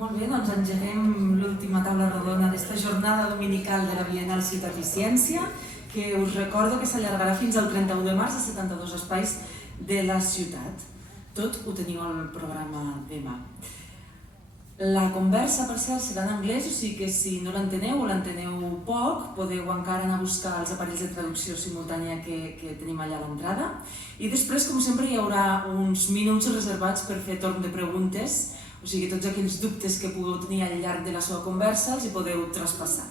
Molt bé, doncs engeguem l'última taula rodona d'esta jornada dominical de la Bienal Ciutat i Ciència, que us recordo que s'allargarà fins al 31 de març a 72 espais de la ciutat. Tot ho teniu al programa demà. La conversa, per cert, serà en anglès, o sigui que si no l'enteneu o l'enteneu poc, podeu encara anar a buscar els aparells de traducció simultània que tenim allà a l'entrada. I després, com sempre, hi haurà uns minuts reservats per fer torn de preguntes, o sigui, tots aquells dubtes que pugueu tenir al llarg de la seva conversa els hi podeu traspassar.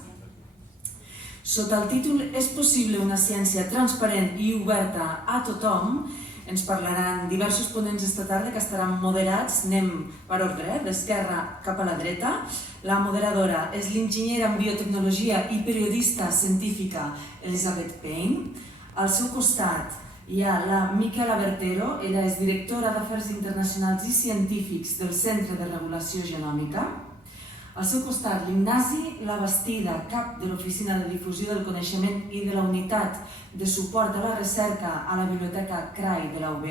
Sota el títol "És possible una ciència transparent i oberta a tothom", ens parlaran diversos ponents esta tarda que estaran moderats, anem per ordre, d'esquerra cap a la dreta. La moderadora és l'enginyera en biotecnologia i periodista científica Elisabeth. Al seu costat hi ha la Michela Bertero, ella és directora d'Afers Internacionals i Científics del Centre de Regulació Genòmica. Al seu costat, l'Ignasi Labastida, cap de l'Oficina de Difusió del Coneixement i de la Unitat de Suport a la Recerca a la Biblioteca CRAI de la UB.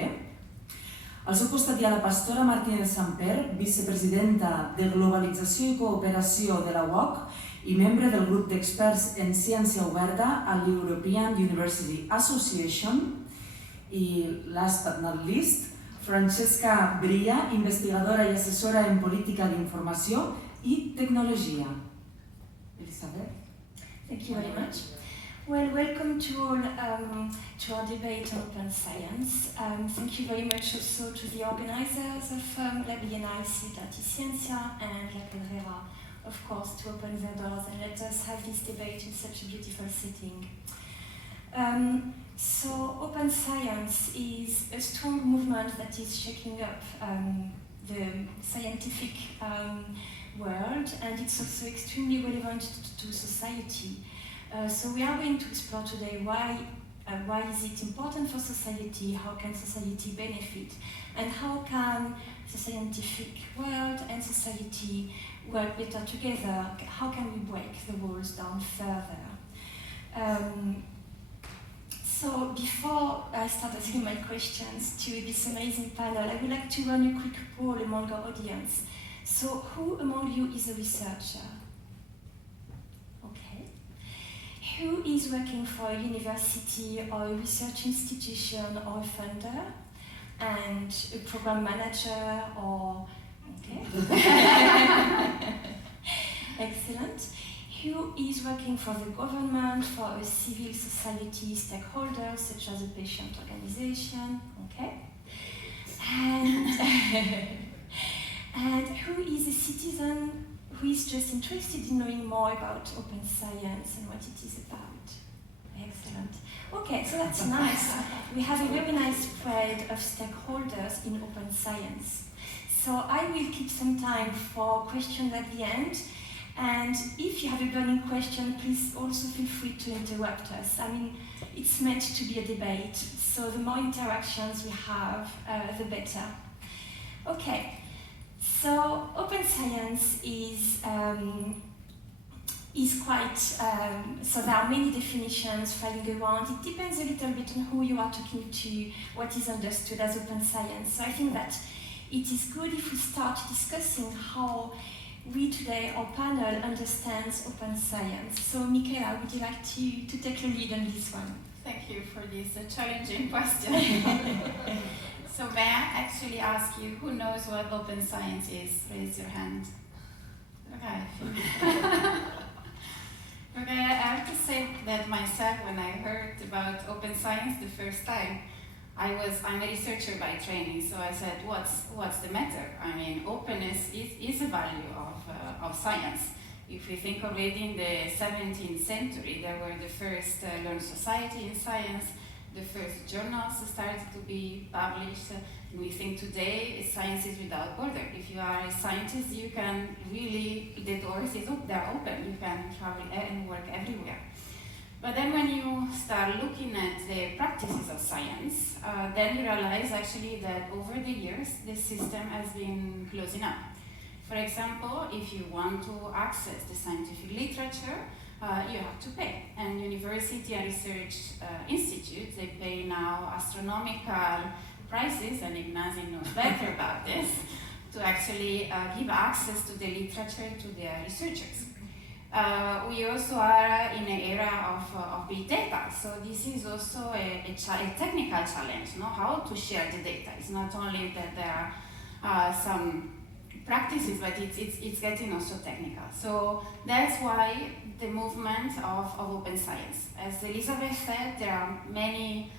Al seu costat hi ha la Pastora Martínez Samper, vicepresidenta de Globalització i Cooperació de la UOC i membre del grup d'experts en ciència oberta a l'European University Association. I, last but not least, Francesca Bria, investigadora i assessora en política d'informació i tecnologia. Elisabeth? Thank you very much. Well, welcome to all to our debate on open science. Thank you very much also to the organizers of La Bienal Ciutat y Ciencia and La Pedrera, of course, to open their doors and let us have this debate in such a beautiful setting. So, open science is a strong movement that is shaking up the scientific world, and it's also extremely relevant to society. So we are going to explore today why is it important for society, how can society benefit, and how can the scientific world and society work better together, how can we break the walls down further. So before I start asking my questions to this amazing panel, I would like to run a quick poll among our audience. So who among you is a researcher? Okay. Who is working for a university or a research institution or a funder? And a program manager or... Okay. Excellent. Who is working for the government, for a civil society stakeholder, such as a patient organization? Okay. And who is a citizen who is just interested in knowing more about open science and what it is about? Excellent. Okay, so that's nice. We have a very nice spread of stakeholders in open science. So I will keep some time for questions at the end. And if you have a burning question, please also feel free to interrupt us. I mean, it's meant to be a debate, so the more interactions we have, the better. Okay, so open science is quite, so there are many definitions flying around. It depends a little bit on who you are talking to, what is understood as open science. So I think that it is good if we start discussing how we today, our panel, understands open science. So Michela, would you like to take the lead on this one? Thank you for this challenging question. So may I actually ask you, who knows what open science is? Raise your hand. Okay. Okay, I have to say that myself, when I heard about open science the first time, I'm a researcher by training, so I said, what's the matter? I mean, openness is a value of science. If we think already in the 17th century, there were the first learned society in science, the first journals started to be published. We think today science is without border. If you are a scientist, you can really, the doors they're open, you can travel and work everywhere. But then when you start looking at the practices of science, then you realize actually that over the years, the system has been closing up. For example, if you want to access the scientific literature, you have to pay. And university and research institutes, they pay now astronomical prices, and Ignasi knows better about this, to to actually give access to the literature to the researchers. We also are in an era of big data, so this is also a technical challenge, how to share the data. It's not only that there are some practices, but it's getting also technical. So that's why the movement of open science. As Elisabeth said, there are many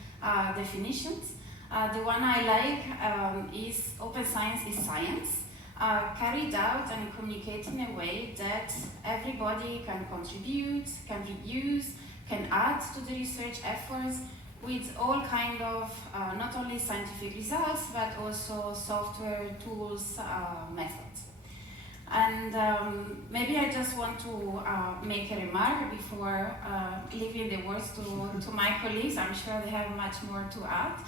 definitions. The one I like is open science is science, carried out and communicated in a way that everybody can contribute, can reuse, can add to the research efforts with all kind of not only scientific results but also software, tools, methods. And maybe I just want to make a remark before leaving the words to my colleagues. I'm sure they have much more to add.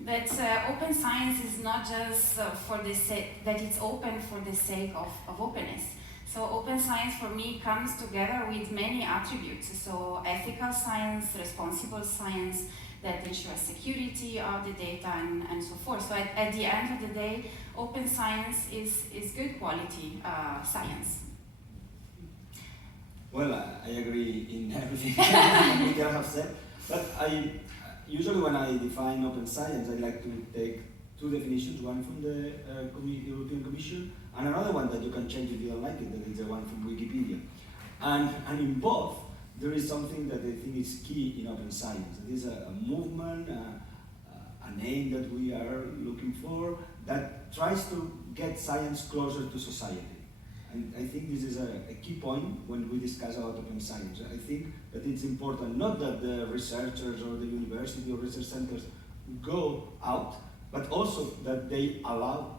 But open science is not just for the sake that it's open for the sake of openness. So open science for me comes together with many attributes. So ethical science, responsible science that ensures security of the data and so forth. So at the end of the day, open science is good quality science. Well, I agree in everything Michela have said, but usually when I define open science, I like to take two definitions, one from the European Commission and another one that you can change if you don't like it, that is the one from Wikipedia. And in both, there is something that I think is key in open science. It is a movement, an aim that we are looking for that tries to get science closer to society. And I think this is a key point when we discuss about open science. I think that it's important not that the researchers or the university or research centers go out, but also that they allow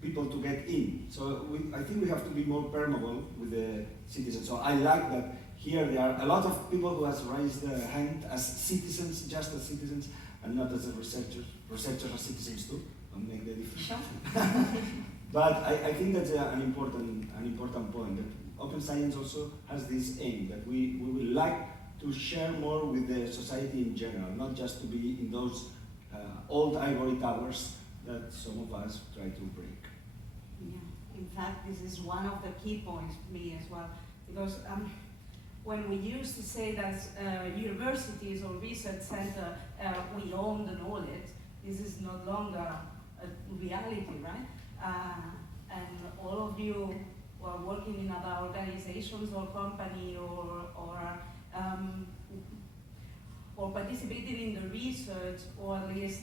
people to get in. So I think we have to be more permeable with the citizens. So I like that here there are a lot of people who has raised their hand as citizens, just as citizens, and not as researchers. Researchers are citizens too, don't make the difference. Sure. But I think that's an important point, that open science also has this aim, that we would like to share more with the society in general, not just to be in those old ivory towers that some of us try to break. Yeah. In fact, this is one of the key points for me as well, because when we used to say that universities or research center, we own the knowledge, this is no longer a reality, right? And all of you who are working in other organizations or company or participating in the research, or at least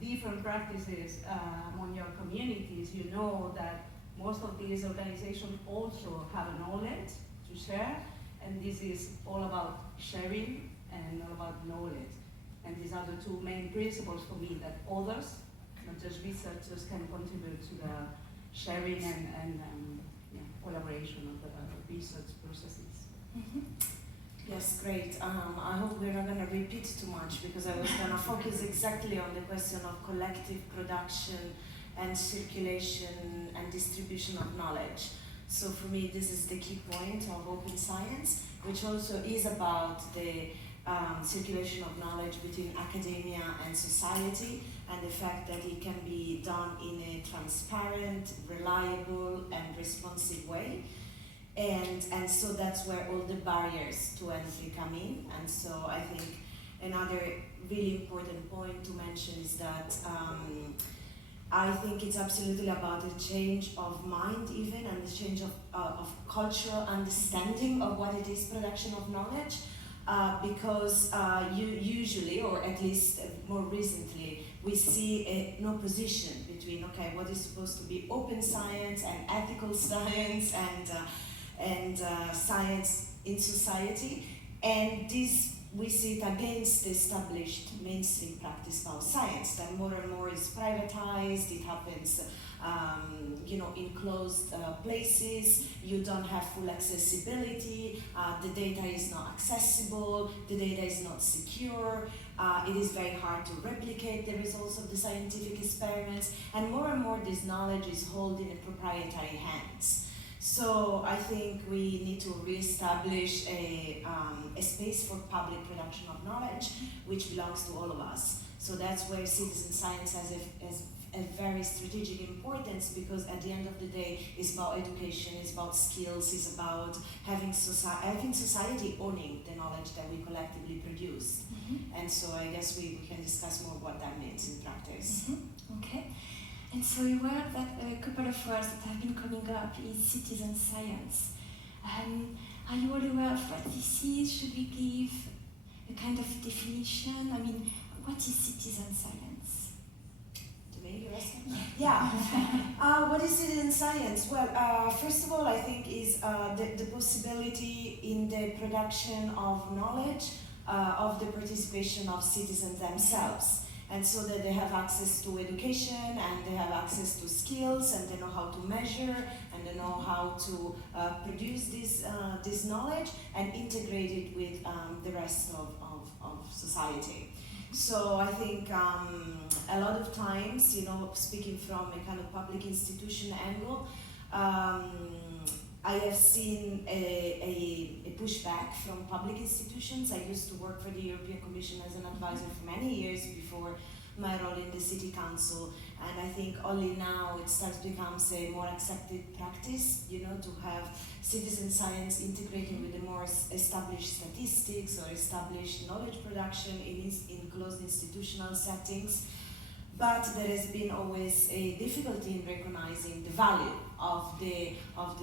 different practices among your communities, you know that most of these organizations also have a knowledge to share, and this is all about sharing and all about knowledge. And these are the two main principles for me, that others, not just researchers, can contribute to the sharing and collaboration of the research processes. Mm-hmm. Yes, great. I hope we're not going to repeat too much, because I was going to focus exactly on the question of collective production and circulation and distribution of knowledge. So for me, this is the key point of open science, which also is about the circulation of knowledge between academia and society, and the fact that it can be done in a transparent, reliable, and responsive way. And so that's where all the barriers to entry come in. And so I think another really important point to mention is that I think it's absolutely about a change of mind even, and the change of cultural understanding of what it is production of knowledge, because you usually, or at least more recently, we see an opposition between, okay, what is supposed to be open science and ethical science and science in society, and this we see it against the established mainstream practice about science, that more and more is privatized. It happens in closed places. You don't have full accessibility. The data is not accessible. The data is not secure. It is very hard to replicate the results of the scientific experiments, and more this knowledge is held in proprietary hands. So I think we need to re-establish a space for public production of knowledge, which belongs to all of us. So that's where citizen science has a very strategic importance, because at the end of the day it's about education, it's about skills, it's about having society owning the knowledge that we collectively produce. And so I guess we can discuss more what that means in practice. Okay. And so a word that a couple of words that have been coming up is citizen science. Are you all aware of what this is? Should we give a kind of definition? I mean, what is citizen science? To me, you're asking? Yeah. What is citizen science? Well, first of all, I think is the possibility in the production of knowledge of the participation of citizens themselves. And so that they have access to education, and they have access to skills, and they know how to measure, and they know how to produce this knowledge and integrate it with the rest of society. So I think a lot of times, speaking from a kind of public institution angle, I have seen a pushback from public institutions. I used to work for the European Commission as an advisor for many years before my role in the City Council, and I think only now it starts to become a more accepted practice, to have citizen science integrated with the more established statistics or established knowledge production in closed institutional settings. But there has been always a difficulty in recognizing the value of the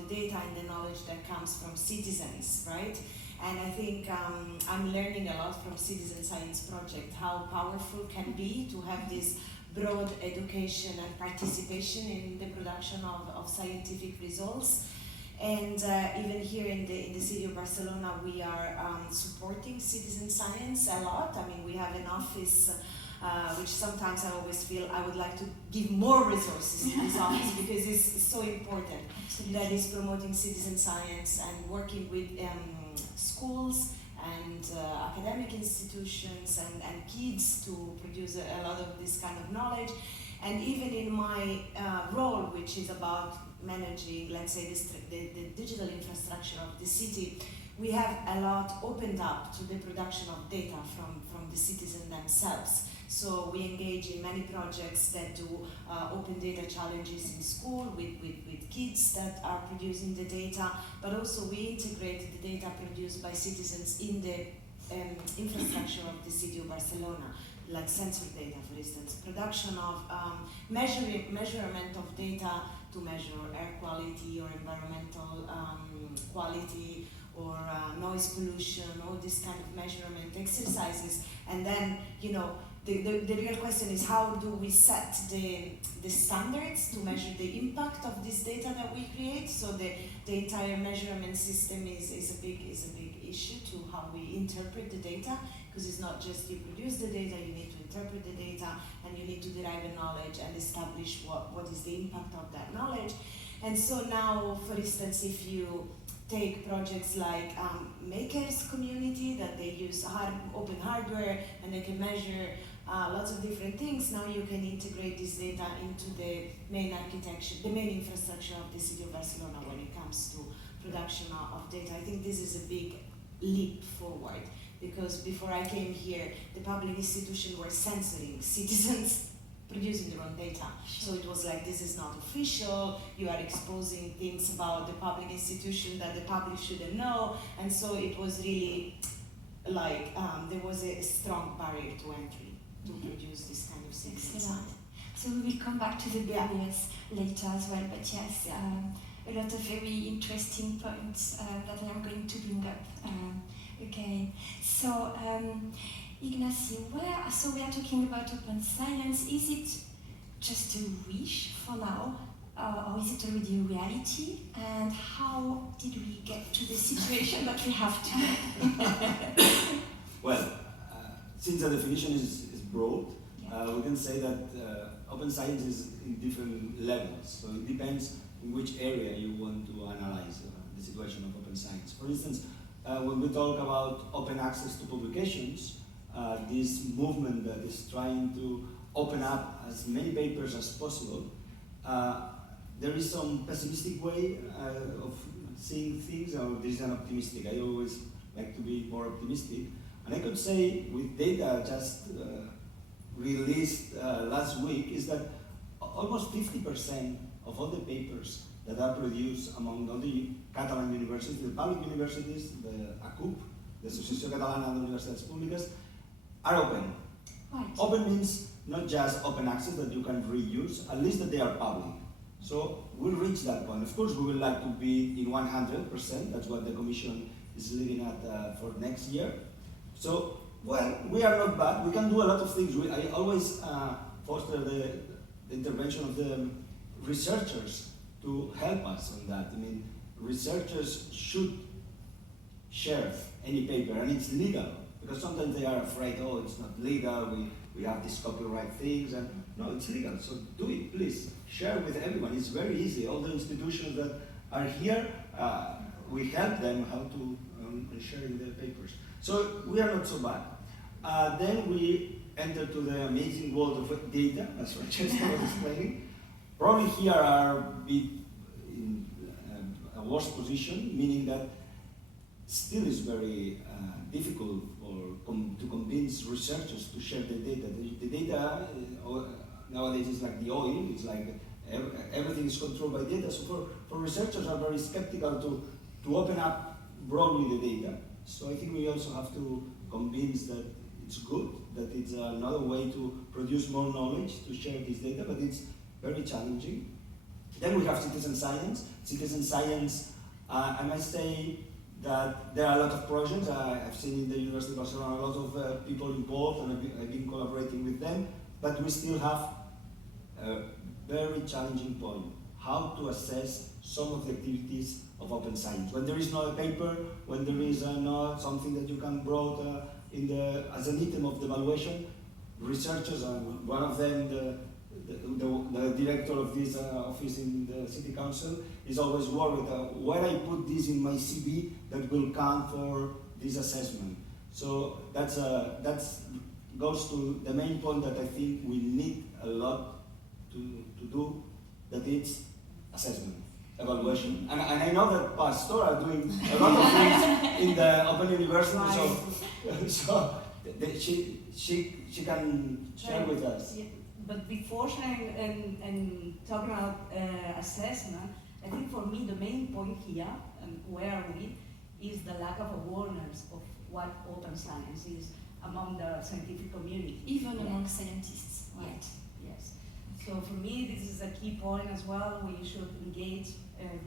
data and the knowledge that comes from citizens, right? And I think I'm learning a lot from Citizen Science Project, how powerful it can be to have this broad education and participation in the production of scientific results. And even here in the city of Barcelona, we are supporting citizen science a lot. I mean, we have an office which sometimes I always feel I would like to give more resources to this office because it's so important. That is promoting citizen science and working with schools and academic institutions and kids to produce a lot of this kind of knowledge. And even in my role, which is about managing, let's say, the digital infrastructure of the city, we have a lot opened up to the production of data from the citizens themselves. So we engage in many projects that do open data challenges in school with kids that are producing the data, but also we integrate the data produced by citizens in the infrastructure of the city of Barcelona, like sensor data, for instance, production of measurement of data to measure air quality or environmental quality or noise pollution, all this kind of measurement exercises. And then, the real question is how do we set the standards to measure the impact of this data that we create? So the entire measurement system is a big issue to how we interpret the data, because it's not just you produce the data, you need to interpret the data, and you need to derive a knowledge and establish what is the impact of that knowledge. And so now, for instance, if you take projects like makers community, that they use open hardware and they can measure lots of different things, now you can integrate this data into the main architecture, the main infrastructure of the city of Barcelona when it comes to production of data. I think this is a big leap forward, because before I came here, the public institutions were censoring citizens producing their own data. So it was like, this is not official, you are exposing things about the public institution that the public shouldn't know, and so it was really like, there was a strong barrier to entry to produce this kind of citizen science. So we will come back to the barriers later as well, but yes, a lot of very interesting points that I am going to bring up again. So, Ignasi, so we are talking about open science. Is it just a wish for now, or is it already a reality? And how did we get to the situation that we have today? Well, since the definition is broad, we can say that open science is in different levels. So it depends in which area you want to analyze the situation of open science. For instance, when we talk about open access to publications, this movement that is trying to open up as many papers as possible, there is some pessimistic way of seeing things, or there is an optimistic. I always like to be more optimistic. And I could say, with data just released last week, is that almost 50% of all the papers that are produced among all the Catalan universities, the public universities, the ACUP, the Associació Catalana d'Universitats Públiques, are open. Right. Open means not just open access that you can reuse, at least that they are public. So we'll reach that point. Of course, we would like to be in 100%. That's what the Commission is looking at for next year. So, well, we are not bad. We can do a lot of things. I always foster the intervention of the researchers to help us on that. I mean, researchers should share any paper, and it's legal, because sometimes they are afraid, oh, it's not legal, we have these copyright things, and no, it's legal, so do it, please. Share with everyone, it's very easy. All the institutions that are here, we help them how to sharing their papers. So we are not so bad. Then we enter to the amazing world of data, as Francesca was explaining. Probably here are a bit in a worse position, meaning that still is very difficult to convince researchers to share the data. The data nowadays is like the oil, it's like everything is controlled by data. So for researchers are very skeptical to open up broadly the data. So I think we also have to convince that it's good, that it's another way to produce more knowledge, to share this data, but it's very challenging. Then we have citizen science. Citizen science, I must say that there are a lot of projects. I've seen in the University of Barcelona a lot of people involved, and I've been collaborating with them, but we still have a very challenging point: how to assess some of the activities of open science. When there is not a paper, when there is not something that you can brought as an item of the evaluation, researchers, and one of them, the director of this office in the City Council, is always worried where I put this in my CV that will count for this assessment. So that goes to the main point that I think we need a lot to do, that it's assessment, evaluation. And I know that Pastora are doing a lot of things in the Open University, so she can share with us. Yeah, but before sharing and talking about assessment, I think for me the main point here, and where are we, is the lack of awareness of what open science is among the scientific community. Even among scientists, right? Yes. So for me, this is a key point as well. We should engage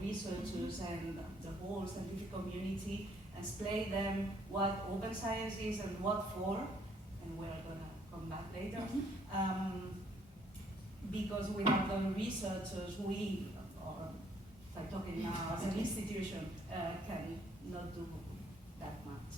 researchers and the whole scientific community, explain them what open science is and what for, and we're gonna come back later. Because we have the researchers, or if I'm talking now as an institution, can not do that much.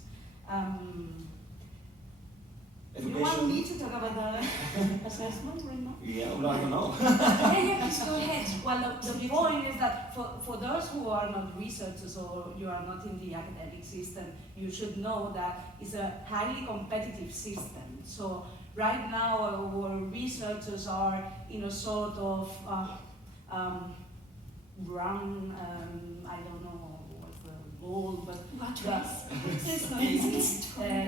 You want me to talk about the assessment right now? Yeah, well, I don't know. Yeah, please go ahead. Well, the point is that for those who are not researchers or you are not in the academic system, you should know that it's a highly competitive system. So right now, our researchers are in a sort of run, I don't know what's the goal, but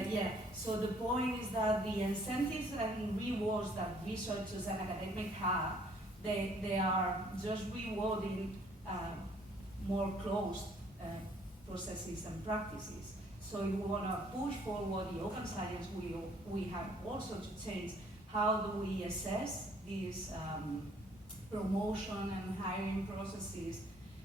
yeah. So the point is that the incentives and rewards that researchers and academics have, they are just rewarding more closed processes and practices. So if we want to push forward the open science, we have also to change how do we assess these promotion and hiring processes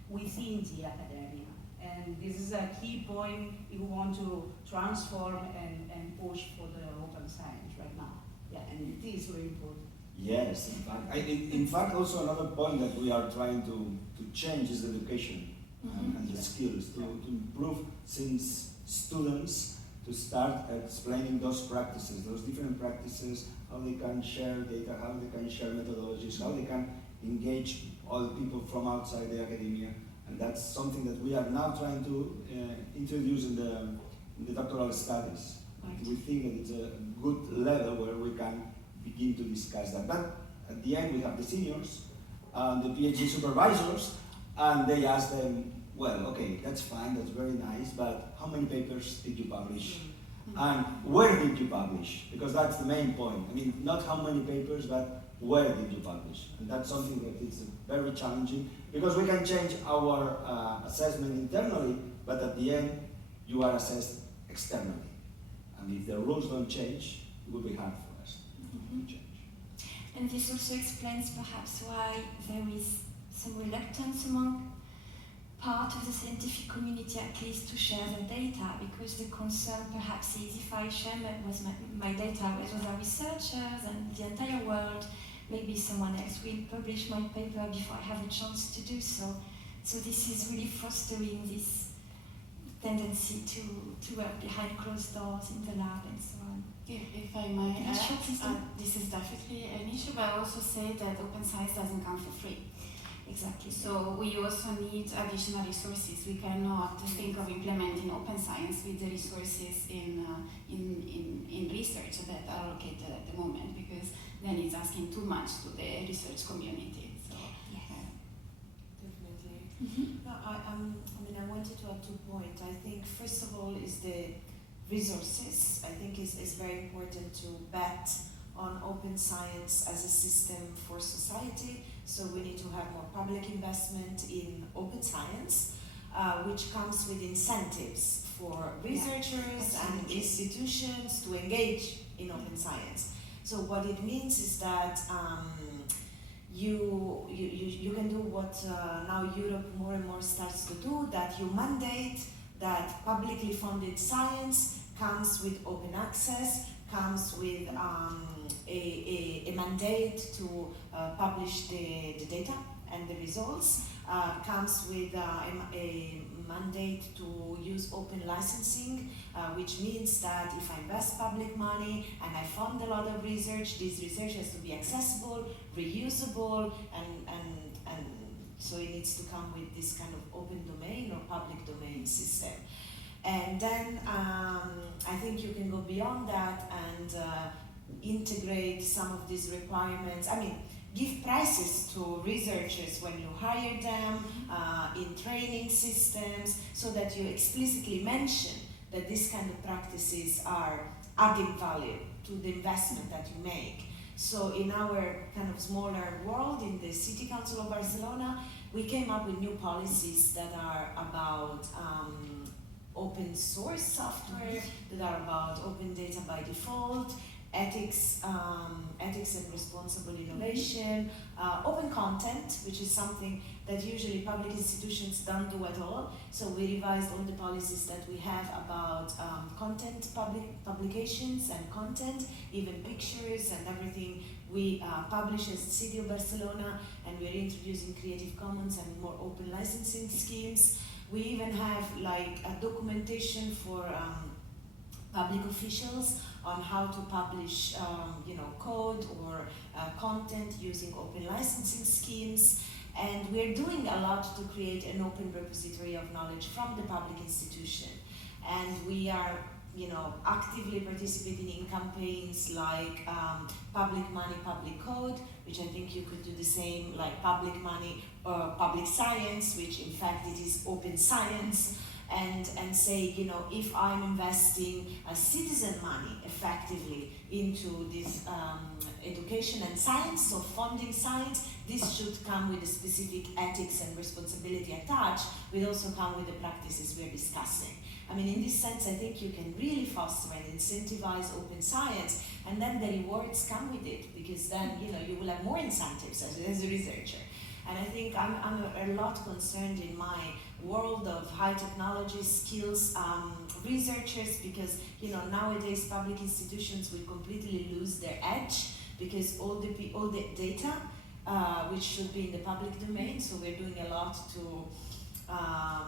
within the academia. And this is a key point if we want to transform and push for the open science right now. Yeah, and it is very important. Yes, in fact, also another point that we are trying to change is education and the skills to improve since students to start explaining those practices, those different practices, how they can share data, how they can share methodologies, how they can engage all people from outside the academia. And that's something that we are now trying to introduce in the doctoral studies. Right. We think that it's a good level where we can begin to discuss that. But at the end we have the seniors, the PhD supervisors, and they ask them, well, okay, that's fine, that's very nice, but how many papers did you publish? And where did you publish? Because that's the main point. I mean, not how many papers, but where did you publish? And that's something that is very challenging, because we can change our assessment internally, but at the end, you are assessed externally. And if the rules don't change, it will be hard for us to change. And this also explains perhaps why there is some reluctance among part of the scientific community, at least, to share the data, because the concern perhaps is, if I share my data with other researchers and the entire world, maybe someone else will publish my paper before I have a chance to do so. So this is really fostering this tendency to work behind closed doors in the lab and so on. If I may add, this is definitely an issue, but I also say that open science doesn't come for free. Exactly. So we also need additional resources. We cannot think of implementing open science with the resources in research that are allocated at the moment, because then it's asking too much to the research community. So, Definitely. Mm-hmm. No, I wanted to add 2 points. I think first of all is the resources. I think it's very important to bet on open science as a system for society. So we need to have more public investment in open science, which comes with incentives for researchers and institutions to engage in open science. So what it means is that you can do what now Europe more and more starts to do, that you mandate that publicly funded science comes with open access, comes with a mandate to publish the data and the results, comes with a mandate to use open licensing, which means that if I invest public money and I fund a lot of research, this research has to be accessible, reusable, and so it needs to come with this kind of open domain or public domain system. And then I think you can go beyond that and integrate some of these requirements. I mean, give prizes to researchers when you hire them in training systems, so that you explicitly mention that these kind of practices are adding value to the investment that you make. So in our kind of smaller world, in the City Council of Barcelona, we came up with new policies that are about open source software, that are about open data by default, ethics and responsible innovation, open content, which is something that usually public institutions don't do at all. So we revised all the policies that we have about content, publications and content, even pictures and everything we publish as City of Barcelona, and we're introducing Creative Commons and more open licensing schemes. We even have like a documentation for public officials on how to publish code or content using open licensing schemes. And we're doing a lot to create an open repository of knowledge from the public institution. And we are actively participating in campaigns like Public Money, Public Code, which I think you could do the same, like Public Money or Public Science, which in fact it is open science. And say, if I'm investing citizen money effectively into this education and science, so funding science, this should come with a specific ethics and responsibility attached, will also come with the practices we're discussing. I mean, in this sense, I think you can really foster and incentivize open science, and then the rewards come with it, because then, you will have more incentives as a researcher. And I think I'm a lot concerned in my world of high technology skills researchers, because nowadays public institutions will completely lose their edge, because all the data which should be in the public domain, so we're doing a lot to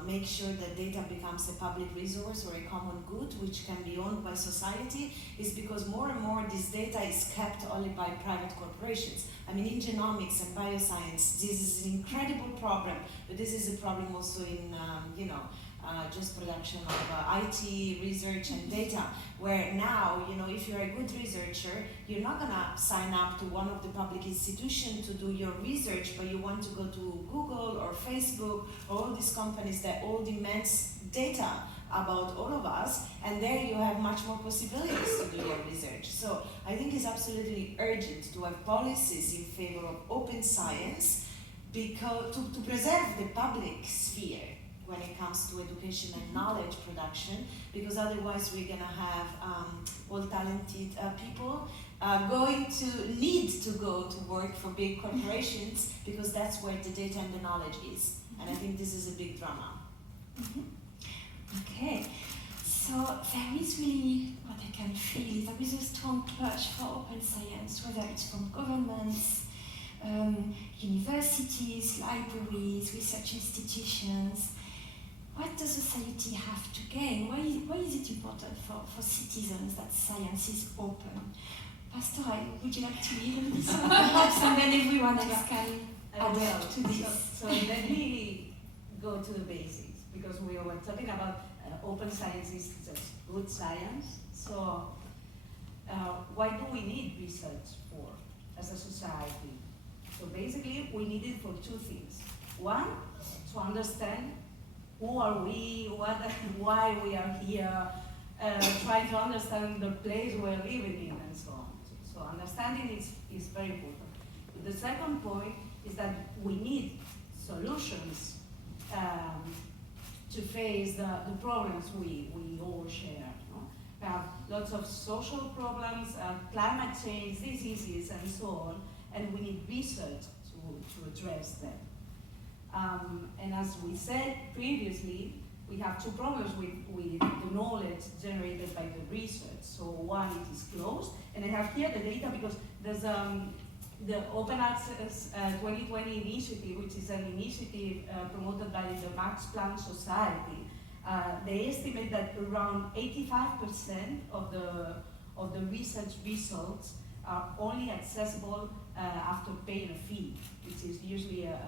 make sure that data becomes a public resource or a common good which can be owned by society, is because more and more this data is kept only by private corporations. I mean, in genomics and bioscience, this is an incredible problem, but this is a problem also in, just production of IT, research and data, where now, if you're a good researcher, you're not gonna sign up to one of the public institutions to do your research, but you want to go to Google or Facebook or all these companies that all demands data about all of us, and there you have much more possibilities to do your research. So I think it's absolutely urgent to have policies in favor of open science because to preserve the public sphere when it comes to education and knowledge production, because otherwise we're going to have all talented people going to need to go to work for big corporations because that's where the data and the knowledge is. And I think this is a big drama. Okay, so there is really, what I can feel, there is a strong push for open science, whether it's from governments, universities, libraries, research institutions. What does society have to gain? Why is it important for citizens that science is open? Pastora, would you like to lead on this one, perhaps, and then everyone else can add to this? So let me go to the basics, because we were talking about open science is just good science. So why do we need research for as a society? So basically we need it for two things. One, to understand who are we, why we are here, trying to understand the place we're living in and so on. So understanding is very important. But the second point is that we need solutions to face the problems we all share. No? We have lots of social problems, climate change, diseases, and so on, and we need research to address them. And as we said previously, we have two problems with the knowledge generated by the research. So one, it is closed, and I have here the data because there's the Open Access 2020 initiative, which is an initiative promoted by the Max Planck Society. They estimate that around 85% of the research results are only accessible after paying a fee, which is usually a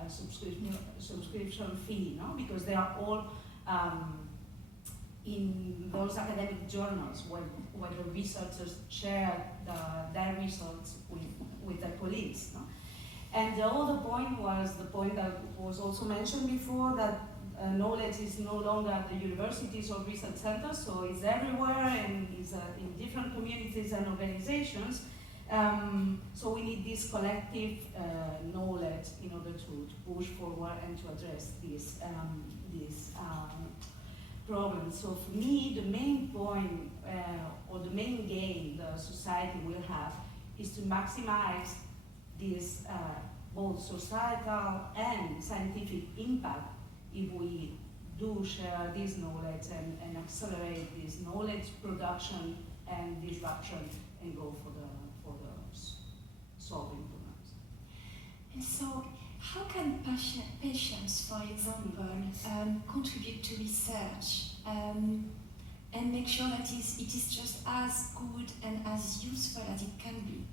subscription fee, no? Because they are all in those academic journals where the researchers share their results with their colleagues. No? And the other point was the point that was also mentioned before, that knowledge is no longer at the universities or research centers, so it's everywhere and is in different communities and organizations. So we need this collective knowledge in order to push forward and to address these problems. So for me, the main point or the main gain the society will have is to maximize this both societal and scientific impact if we do share this knowledge and accelerate this knowledge production and disruption and go for the solving problems. And so, how can patients, for example, contribute to research and make sure that it is just as good and as useful as it can be?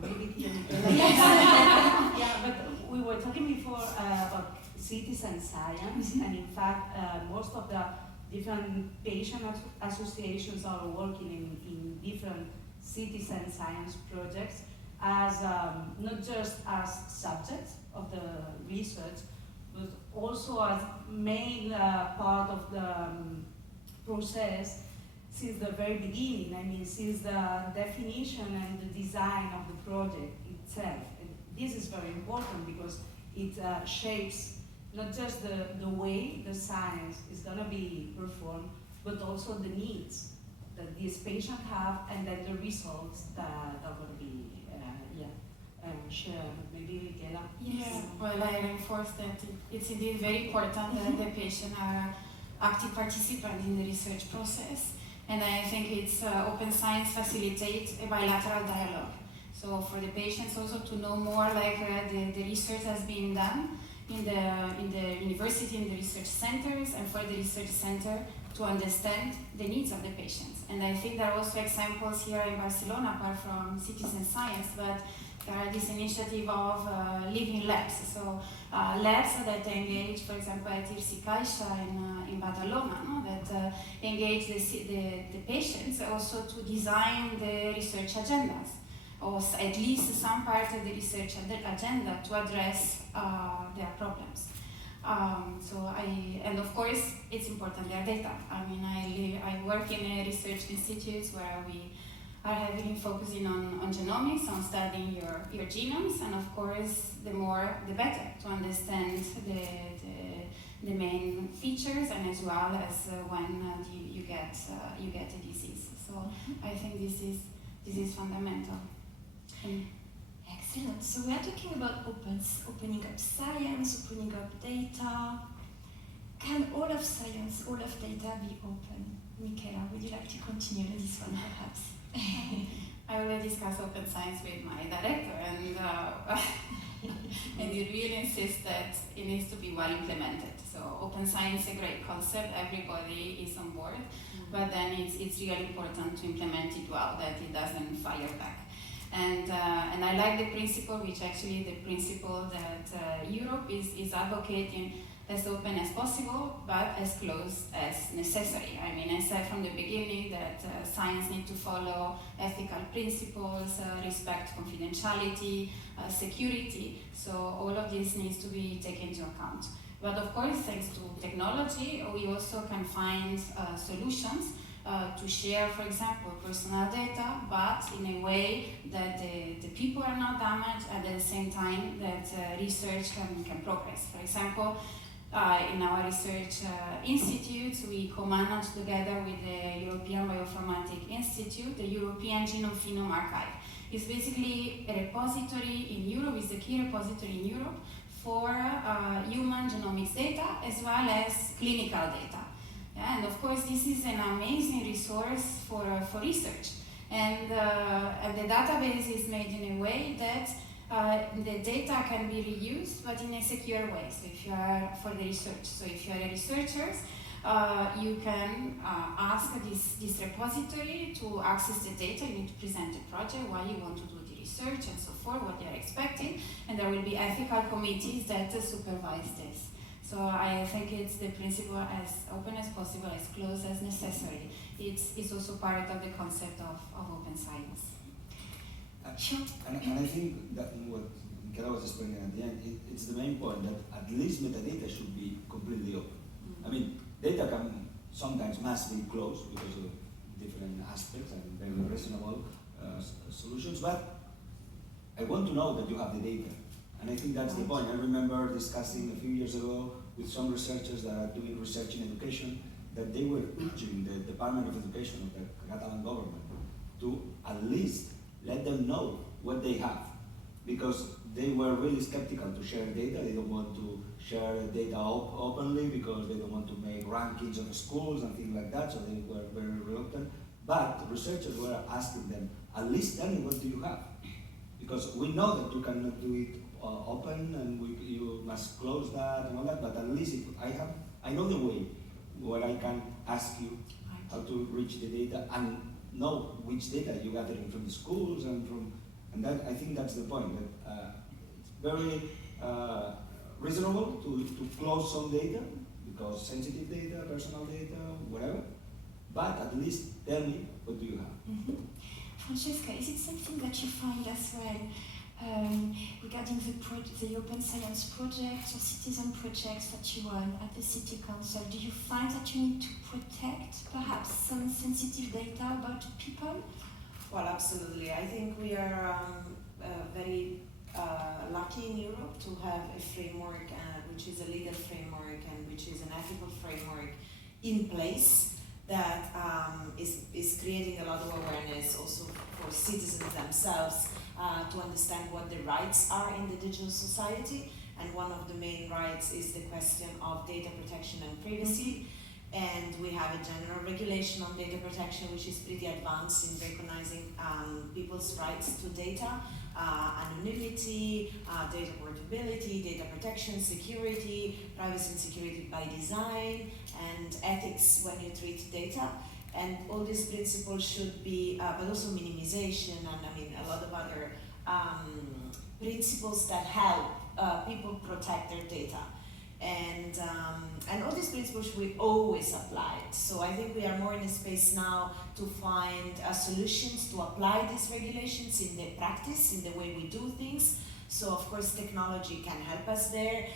Maybe yeah, but we were talking before about citizen science, and in fact, most of the different patient associations are working in different citizen science projects as not just as subjects of the research, but also as main part of the process since the very beginning. I mean, since the definition and the design of the project itself. And this is very important because it shapes not just the way the science is going to be performed, but also the needs that these patients have and then the results that are going to be shared. Maybe Michela? Yes, well, I reinforce that it's indeed very important that the patient are active participants in the research process. And I think it's open science facilitates a bilateral dialogue. So for the patients also to know more like the research has been done in the university, in the research centers, and for the research center to understand the needs of the patients. And I think there are also examples here in Barcelona, apart from citizen science, but there are this initiative of living labs. So labs that engage, for example, at Irsi Caixa in Badalona, no? That engage the patients also to design the research agendas, or at least some part of the research agenda to address their problems. And of course, it's important their data. I mean, I work in a research institute where we are heavily focusing on genomics, on studying your genomes, and of course, the more, the better to understand the main features, and as well as when you get a disease. So I think this is fundamental. Excellent. So we are talking about opening up science, opening up data. Can all of science, all of data be open? Michela, would you like to continue this one, perhaps? I will discuss open science with my director, and he really insists that it needs to be well implemented. So open science is a great concept, everybody is on board, but then it's really important to implement it well, that it doesn't fire back. And I like the principle, which actually the principle that Europe is advocating, as open as possible, but as close as necessary. I mean, I said from the beginning that science needs to follow ethical principles, respect confidentiality, security, so all of this needs to be taken into account. But of course, thanks to technology, we also can find solutions to share, for example, personal data, but in a way that the people are not damaged, and at the same time that research can progress. For example, in our research institutes, we co-manage together with the European Bioinformatics Institute, the European Genome Phenome Archive. It's basically a repository in Europe, it's the key repository in Europe for human genomics data as well as clinical data. Yeah, and of course, this is an amazing resource for research. And the database is made in a way that the data can be reused, but in a secure way. So if you are for the research, so if you are a researcher, you can ask this repository to access the data. You need to present a project, why you want to do the research, and so forth, what they are expecting, and there will be ethical committees that supervise this. So I think it's the principle as open as possible, as close as necessary. It's also part of the concept of open science. Sure. And I think that what Michela was explaining at the end, it's the main point that at least metadata should be completely open. I mean, data must be closed because of different aspects and very reasonable solutions, but I want to know that you have the data. And I think that's the point. I remember discussing a few years ago with some researchers that are doing research in education, that they were urging the Department of Education of the Catalan government to at least let them know what they have, because they were really skeptical to share data. They don't want to share data openly because they don't want to make rankings of schools and things like that, so they were very reluctant. But researchers were asking them, at least tell me what do you have, because we know that you cannot do it open and you must close that and all that, but at least if I know the way where I can ask you how to reach the data and know which data you're gathering from the schools and that, I think that's the point, that it's very reasonable to close some data, because sensitive data, personal data, whatever, but at least tell me what do you have. Francesca, is it something that you find as well regarding the open science projects or citizen projects that you run at the City Council? Do you find that you need to protect perhaps some sensitive data about people? Well, absolutely. I think we are very lucky in Europe to have a framework which is a legal framework and which is an ethical framework in place that is creating a lot of awareness also for citizens themselves to understand what their rights are in the digital society. And one of the main rights is the question of data protection and privacy. And we have a general regulation on data protection which is pretty advanced in recognizing people's rights to data, anonymity, data portability, data protection, security, privacy and security by design, and ethics when you treat data. And all these principles should be, but also minimization and I mean a lot of other principles that help people protect their data. And all these principles we always applied. So I think we are more in a space now to find solutions to apply these regulations in the practice, in the way we do things. So of course technology can help us there.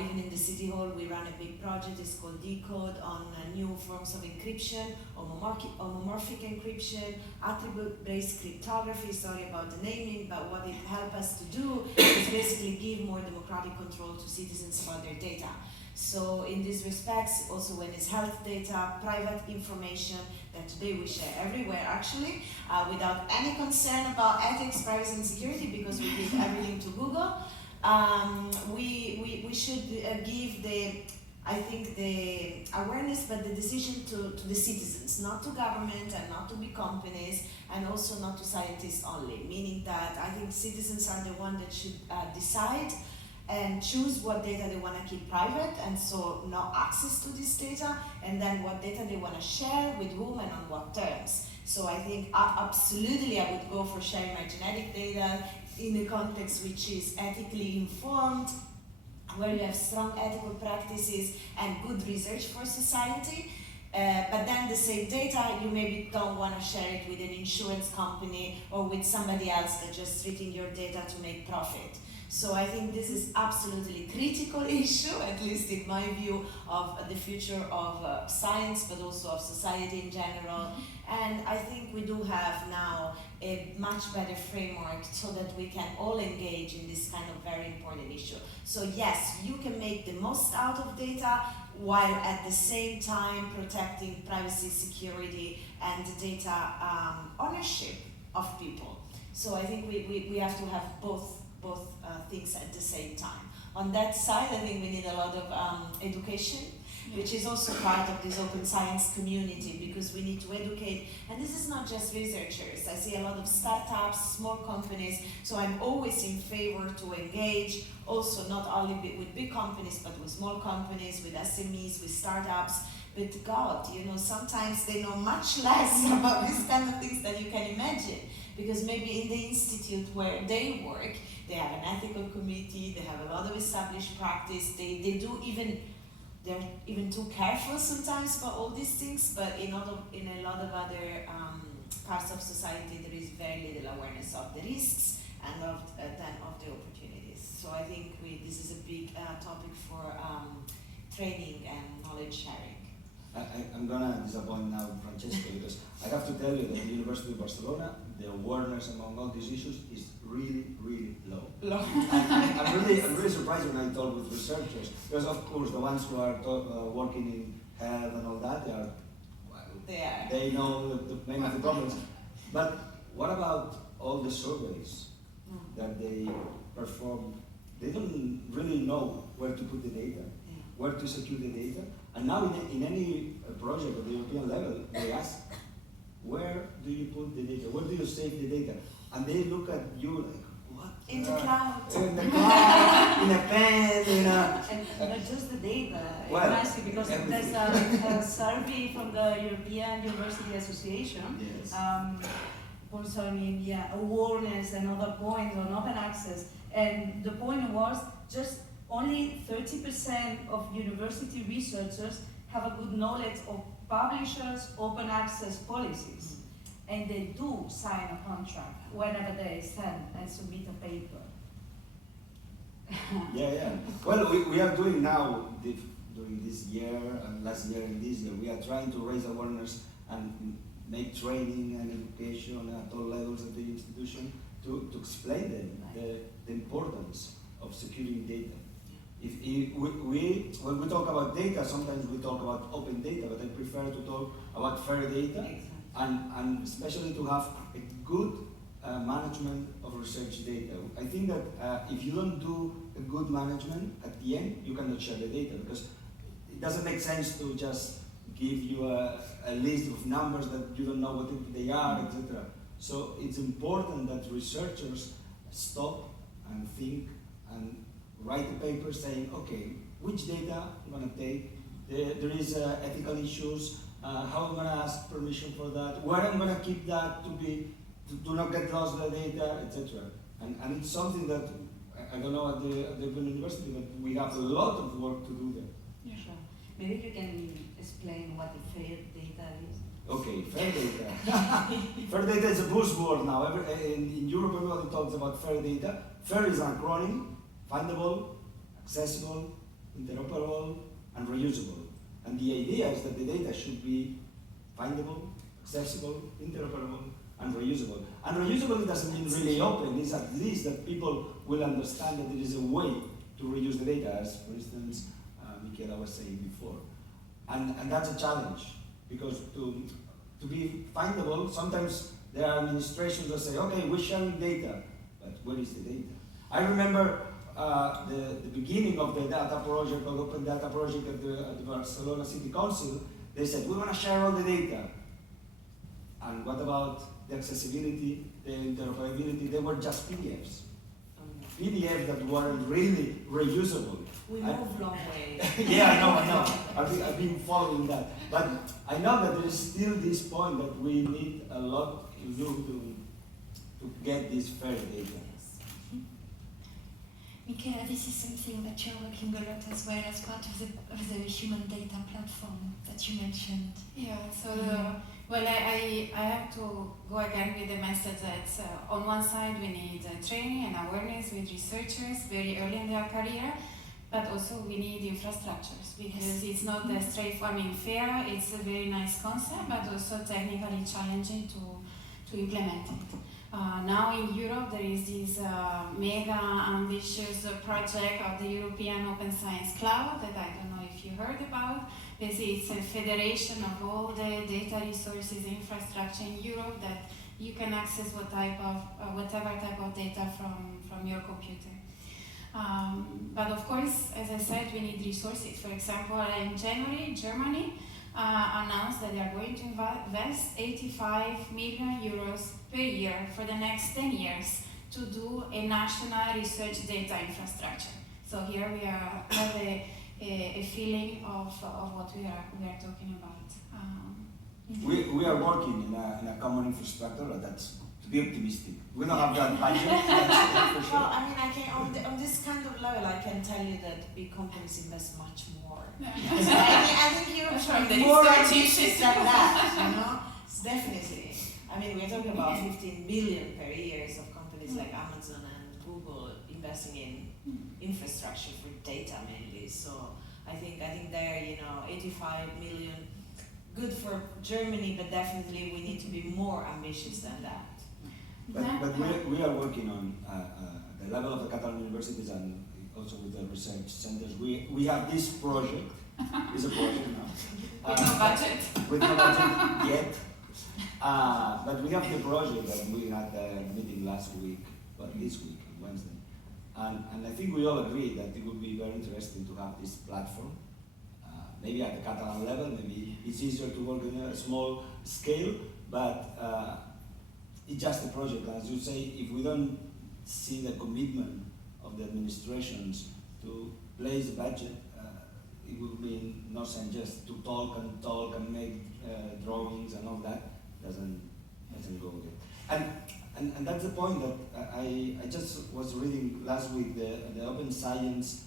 Even in the City Hall we run a big project, it's called Decode, on new forms of encryption, homomorphic encryption, attribute-based cryptography, sorry about the naming, but what it helps us to do is basically give more democratic control to citizens about their data. So in these respects, also when it's health data, private information that today we share everywhere actually, without any concern about ethics, privacy and security, because we give everything to Google, we should give the awareness, but the decision to the citizens, not to government and not to big companies, and also not to scientists only, meaning that I think citizens are the one that should decide and choose what data they want to keep private, and so no access to this data, and then what data they want to share with whom and on what terms. So I think absolutely I would go for sharing my genetic data in a context which is ethically informed, where you have strong ethical practices and good research for society. But then the same data, you maybe don't want to share it with an insurance company or with somebody else that's just treating your data to make profit. So I think this is absolutely critical issue, at least in my view, of the future of science, but also of society in general. And I think we do have now a much better framework so that we can all engage in this kind of very important issue. So yes, you can make the most out of data while at the same time protecting privacy, security, and data ownership of people. So I think we have to have both things at the same time. On that side, I think we need a lot of education, which is also part of this open science community, because we need to educate, and this is not just researchers. I see a lot of startups, small companies, so I'm always in favor to engage, also not only with big companies, but with small companies, with SMEs, with startups. But God, sometimes they know much less about these kind of things than you can imagine, because maybe in the institute where they work, they have an ethical committee, they have a lot of established practice, they're even too careful sometimes about all these things, but in a lot of other parts of society there is very little awareness of the risks and of the opportunities. So I think this is a big topic for training and knowledge sharing. I'm gonna disappoint now Francesca, because I have to tell you that the University of Barcelona, the awareness among all these issues is really, really low. I'm really surprised when I talk with researchers, because of course the ones who are working in health and all that, they know the main of the problems. But what about all the surveys that they perform? They don't really know where to put the data, where to secure the data. And now in any project at the European level, they ask, where do you put the data? Where do you save the data? And they look at you like, what? In the cloud. In the cloud, in a pen, And not just the data, Ignasi, because everything. there's a survey from the European University Association concerning awareness and other points on open access. And the point was just only 30% of university researchers have a good knowledge of publishers' open access policies. And they do sign a contract whenever they send and submit a paper. Well, we are doing now, during this year and last year and this year, we are trying to raise awareness and make training and education at all levels of the institution to explain them the importance of securing data. When we talk about data, sometimes we talk about open data, but I prefer to talk about fair data, and especially to have a good management of research data. I think that if you don't do a good management, at the end you cannot share the data, because it doesn't make sense to just give you a list of numbers that you don't know what they are, etc. So it's important that researchers stop and think and write a paper saying, okay, which data I'm going to take, there is ethical issues, how I'm going to ask permission for that, where I'm going to keep that to not get lost the data, etc. And it's something that, I don't know at the university, but we have a lot of work to do there. Sure. Maybe you can explain what the fair data is. Okay, fair data. Fair data is a buzzword now. In Europe, everybody talks about fair data. Fair is an acronym: findable, accessible, interoperable, and reusable. And the idea is that the data should be findable, accessible, interoperable, and reusable. And reusable doesn't mean really open. It's at least that people will understand that there is a way to reuse the data, as for instance, Michela was saying before. And that's a challenge, because to be findable, sometimes there are administrations that say, okay, we're sharing data, but where is the data? I remember the beginning of the data project, of open data project at the Barcelona City Council. They said, we want to share all the data. And what about the accessibility, the interoperability? They were just PDFs. PDFs that weren't really reusable. We move long way. Yeah, I know. I've been following that. But I know that there is still this point that we need a lot to do to get this fair data. Michela, this is something that you're working a lot as well as part of the human data platform that you mentioned. Yeah, so well, I have to go again with the message that on one side we need training and awareness with researchers very early in their career, but also we need infrastructures, because it's not the straightforward. I mean, fair, it's a very nice concept, but also technically challenging to implement it. Now in Europe there is this mega ambitious project of the European Open Science Cloud that I don't know if you heard about. It's a federation of all the data resources infrastructure in Europe that you can access whatever type of data from your computer. But of course, as I said, we need resources. For example, in January, Germany announced that they are going to invest 85 million euros per year for the next 10 years to do a national research data infrastructure. So here we have a feeling of what we are talking about. We are working in a common infrastructure, but that's to be optimistic. We don't have that budget. That's for sure. Well, I mean, on this kind of level, I can tell you that big companies invest much more. Yeah. So I think Europe should be more ambitious than that, you know? It's definitely. I mean, we're talking about 15 billion per year of companies like Amazon and Google investing in infrastructure for data mainly. So I think there, 85 million, good for Germany, but definitely we need to be more ambitious than that. But we are working on the level of the Catalan universities and also with the research centers. We have this project. It's a project now. With no budget. With no budget yet. But we have the project that we had a meeting last week, or this week, on Wednesday. And I think we all agree that it would be very interesting to have this platform. Maybe at the Catalan level, maybe it's easier to work in a small scale, but it's just a project. As you say, if we don't see the commitment of the administrations to place a budget, it would mean no sense just to talk and make drawings and all that. Doesn't go with it. And that's the point that I just was reading last week the Open Science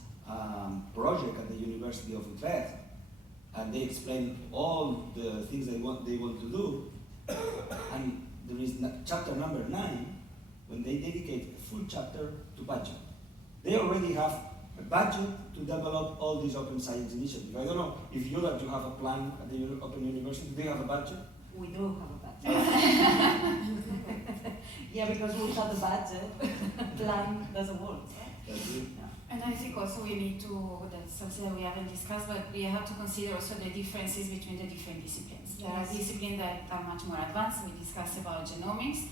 project at the University of Utrecht, and they explained all the things they want to do, and there is chapter number 9 when they dedicate a full chapter to budget. They already have a budget to develop all these open science initiatives. I don't know if you have a plan at the Open University. Do you have a budget? We do have a budget. Yeah, because without the budget, plan doesn't work. That's it. And I think also we need to, that's something that we haven't discussed, but we have to consider also the differences between the different disciplines. There are disciplines that are much more advanced. We discussed about genomics.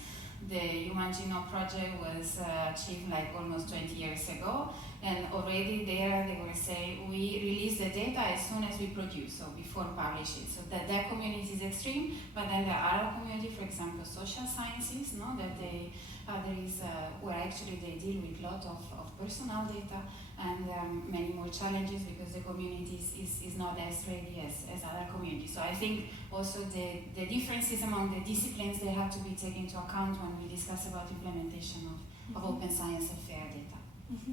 The Human Genome Project was achieved like almost 20 years ago, and already there they were saying we release the data as soon as we produce, so before publishing. So that community is extreme, but then there are other community, for example, social sciences, that they there is where actually they deal with a lot of personal data, and many more challenges because the community is not as ready as other communities. So I think also the differences among the disciplines, they have to be taken into account when we discuss about implementation of open science and fair data.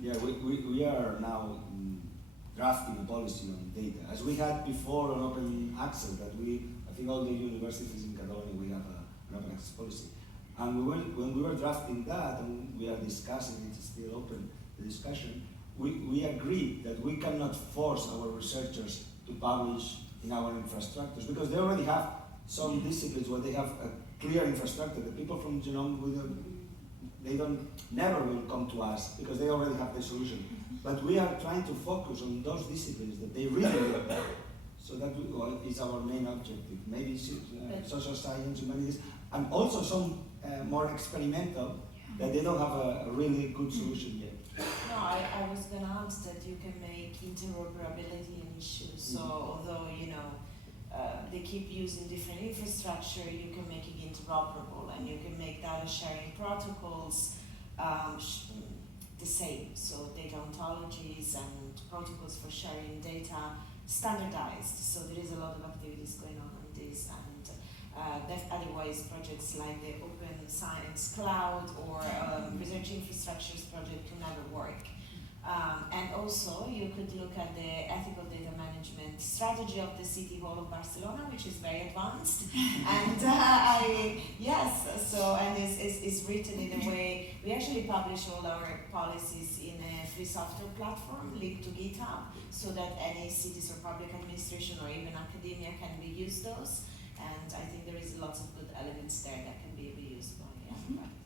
Yeah, we are now drafting a policy on data, as we had before on open access, that we, a think all the universities in Catalonia, we have an open access policy. And when we were drafting that, and we are discussing, it's still open, the discussion, we agreed that we cannot force our researchers to publish in our infrastructures, because they already have some disciplines where they have a clear infrastructure. The people from genome, they never will come to us because they already have the solution. But we are trying to focus on those disciplines that they really need. So that is our main objective. Maybe social science, humanities, and also some more experimental that they don't have a really good solution yet. No, I was going to ask that you can make interoperability an issue. So although, they keep using different infrastructure, you can make it interoperable, and you can make data sharing protocols the same. So data ontologies and protocols for sharing data standardized. So there is a lot of activities going on this, and that otherwise projects like the Open Science Cloud or Research Infrastructures project can never work. And also, you could look at the ethical data management strategy of the City Hall of Barcelona, which is very advanced. And and it's written in a way, we actually publish all our policies in a free software platform linked to GitHub, so that any cities or public administration or even academia can reuse those. And I think there is lots of good elements there that can be reused by everybody.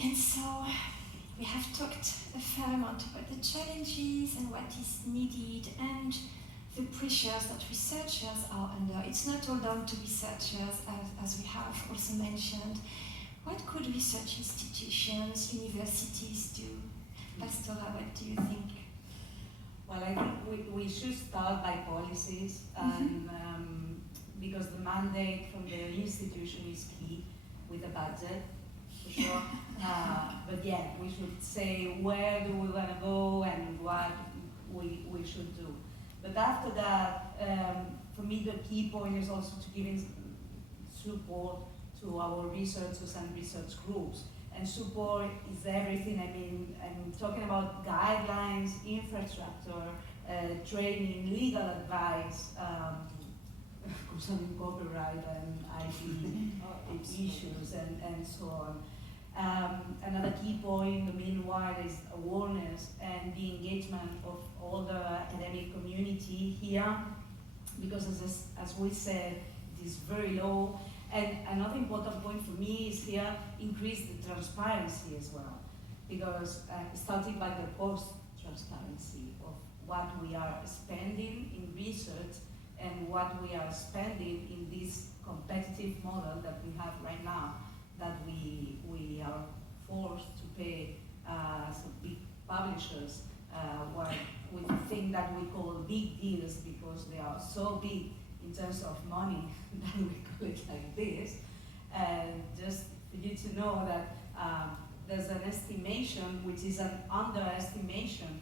And so, we have talked a fair amount about the challenges and what is needed and the pressures that researchers are under. It's not all down to researchers, as we have also mentioned. What could research institutions, universities do? Pastora, what do you think? Well, I think we should start by policies, and because the mandate from the institution is key with the budget, for sure. But yeah, we should say where do we want to go and what we should do. But after that, for me the key point is also to give support to our researchers and research groups. And support is everything. I mean, I'm talking about guidelines, infrastructure, training, legal advice, concerning copyright and IP issues and so on. Another key point, the meanwhile, is awareness and the engagement of all the academic community here, because as we said, it is very low. And another important point for me is here, increase the transparency as well, because starting by the post-transparency of what we are spending in research and what we are spending in this competitive model that we have right now, that we are forced to pay some big publishers with a thing that we call big deals, because they are so big in terms of money that we call it like this. Just for you to know that there's an estimation, which is an underestimation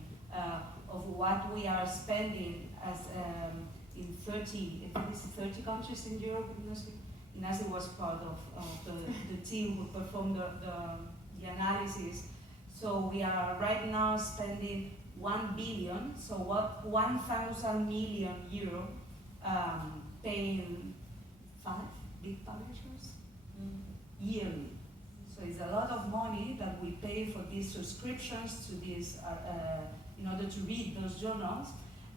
of what we are spending as in 30 countries in Europe. Ignasi was part of the team who performed the analysis. So we are right now spending 1 billion, so 1,000 million euro paying 5 big publishers yearly. So it's a lot of money that we pay for these subscriptions to these in order to read those journals.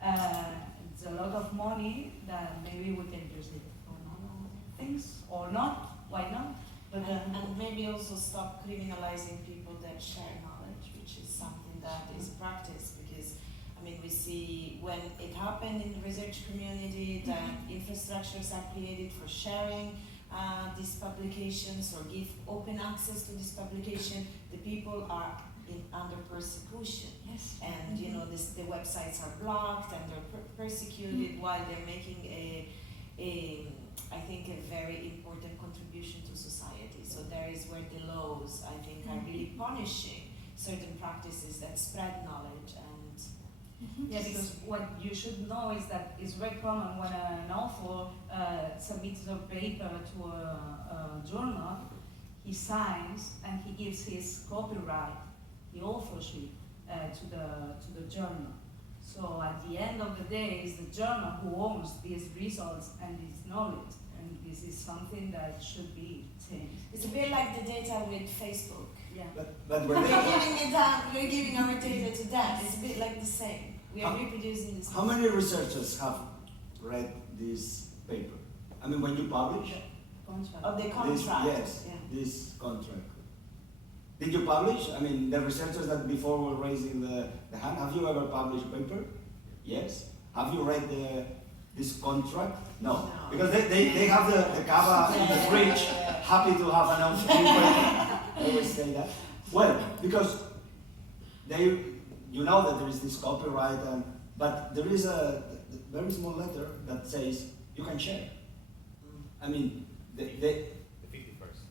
It's a lot of money that maybe we can use it for normal things or not. Why not? But and maybe also stop criminalizing people that share knowledge, which is something that is practiced, because I mean, we see when it happened in the research community that infrastructures are created for sharing these publications or give open access to this publication, the people are under persecution. Yes. And you know, the websites are blocked and they're persecuted while they're making I think a very important contribution to society. So there is where the laws, I think, are really punishing certain practices that spread knowledge. And yeah, because what you should know is that it's very common when an author submits a paper to a journal, he signs and he gives his copyright, the authorship, to the journal. So at the end of the day, it's the journal who owns these results and this knowledge, and this is something that should be changed. It's a bit like the data with Facebook. Yeah. But We're giving it down, we're giving our data to that. It's a bit like the same. We are reproducing this. how many researchers have read this paper? I mean, when you publish Contract. Of the this, contract. yes, Yeah. this contract. Did you publish? I mean, the researchers that before were raising the hand, have you ever published a paper? Yes. Have you read this contract? No. No. Because they have the cover in the fridge, happy to have an open paper. I always say that. Well, because you know that there is this copyright, but there is a very small letter that says you can share. I mean, The 51st.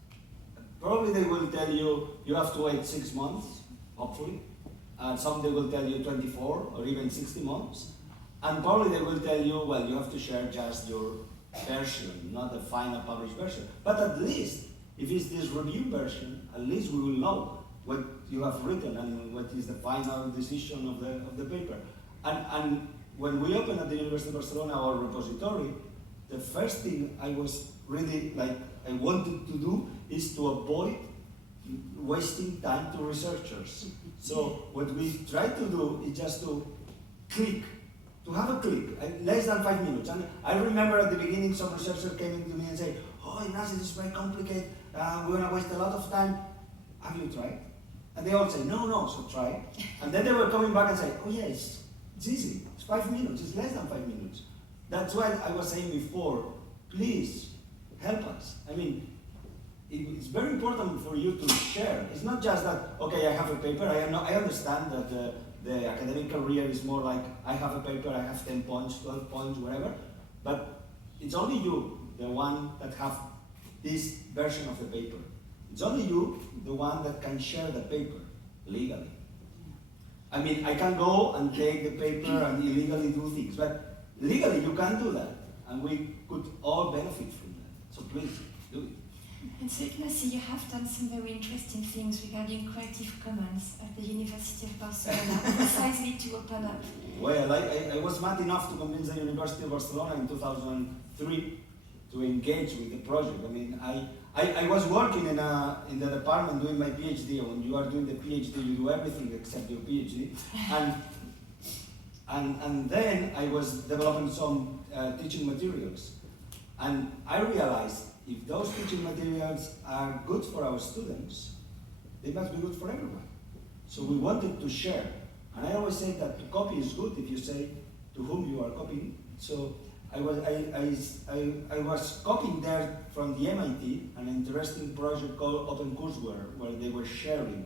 probably they will tell you you have to wait 6 months, hopefully. Some they will tell you 24 or even 60 months. And probably they will tell you, well, you have to share just your version, not the final published version. But at least, if it's this review version, at least we will know what you have written and what is the final decision of the paper. And when we opened at the University of Barcelona our repository, the first thing I was really I wanted to do is to avoid wasting time to researchers. So what we try to do is just to click, to have a click, less than 5 minutes. And I remember at the beginning some researchers came into me and said, oh, Ignasi, this is very complicated, we're going to waste a lot of time. Have you tried? And they all say, no, so try. And then they were coming back and say, oh yes, it's easy, it's 5 minutes, it's less than 5 minutes. That's why I was saying before, please help us. I mean, it's very important for you to share. It's not just that, okay, I have a paper, I understand that the academic career is more like, I have a paper, I have 10 points, 12 points, whatever, but it's only you, the one that have this version of the paper. It's only you, the one that can share the paper legally. I mean, I can go and take the paper and illegally do things, but legally you can't do that, and we could all benefit from that. So please, do it. And so, Ignasi, you have done some very interesting things regarding Creative Commons at the University of Barcelona, precisely to open up. Well, I was mad enough to convince the University of Barcelona in 2003 to engage with the project. I mean, I was working in the department doing my PhD. When you are doing the PhD, you do everything except your PhD. And then I was developing some teaching materials. And I realized if those teaching materials are good for our students, they must be good for everyone. So we wanted to share. And I always say that to copy is good if you say to whom you are copying. So I was copying there from the MIT, an interesting project called Open Courseware, where they were sharing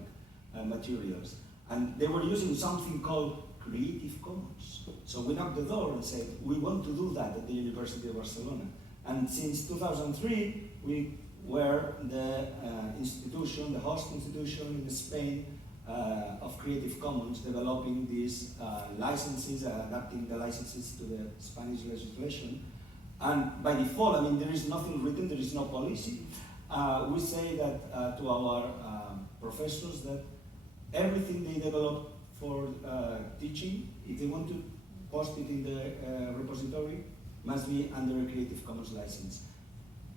materials. And they were using something called Creative Commons. So we knocked the door and said, we want to do that at the University of Barcelona. And since 2003, we were the institution, the host institution in Spain of Creative Commons, developing these licenses, adapting the licenses to the Spanish legislation. And by default, I mean, there is nothing written, there is no policy. We say that to our professors that everything they develop for teaching, if they want to post it in the repository, must be under a Creative Commons license.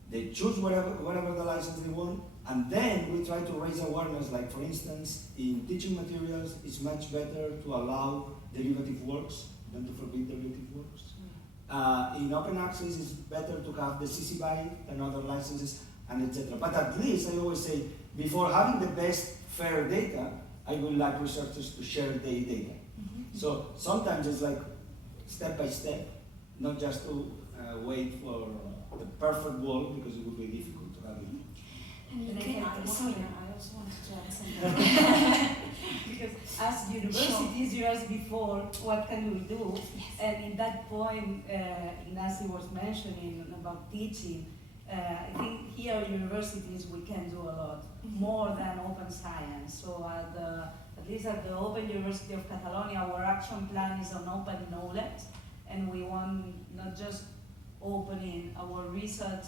They choose whatever the license they want, and then we try to raise awareness, like for instance, in teaching materials, it's much better to allow derivative works than to forbid derivative works. In open access, it's better to have the CC BY than other licenses, and etc. But at least I always say, before having the best fair data, I would like researchers to share their data. So sometimes it's like step by step, not just to wait for the perfect world, because it would be difficult to have it. And you And can, sorry. I also wanted to add something. Because as universities, you asked before, what can we do? Yes. And in that point, Ignasi was mentioning about teaching. I think here at universities we can do a lot, more than open science. So at least at the Open University of Catalonia, our action plan is on open knowledge, and we want not just opening our research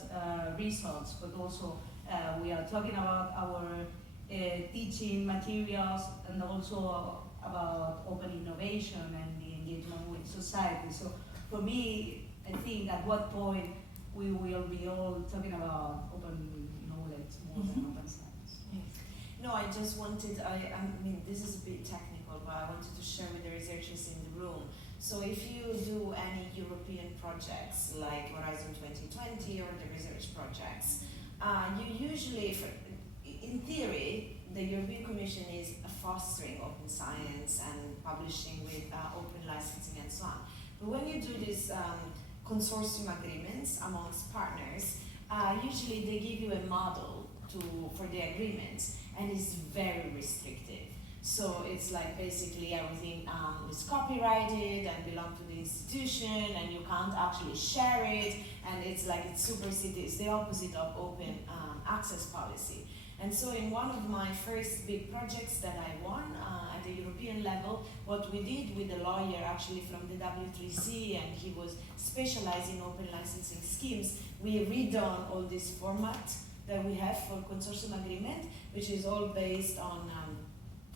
results, but also we are talking about our teaching materials and also about open innovation and the engagement with society. So for me, I think at what point we will be all talking about open knowledge more than open science. No, I just wanted, I mean, this is a bit technical, but I wanted to share with the researchers in the room. So if you do any European projects like Horizon 2020 or the research projects, you usually, in theory, the European Commission is fostering open science and publishing with open licensing and so on. But when you do these consortium agreements amongst partners, usually they give you a model for the agreements, and it's very restrictive. So it's like basically everything is copyrighted and belong to the institution, and you can't actually share it, and it's like it's superseded. It's the opposite of open access policy. And so in one of my first big projects that I won at the European level, what we did with a lawyer actually from the W3C, and he was specialized in open licensing schemes, we redone all this format that we have for consortium agreement, which is all based on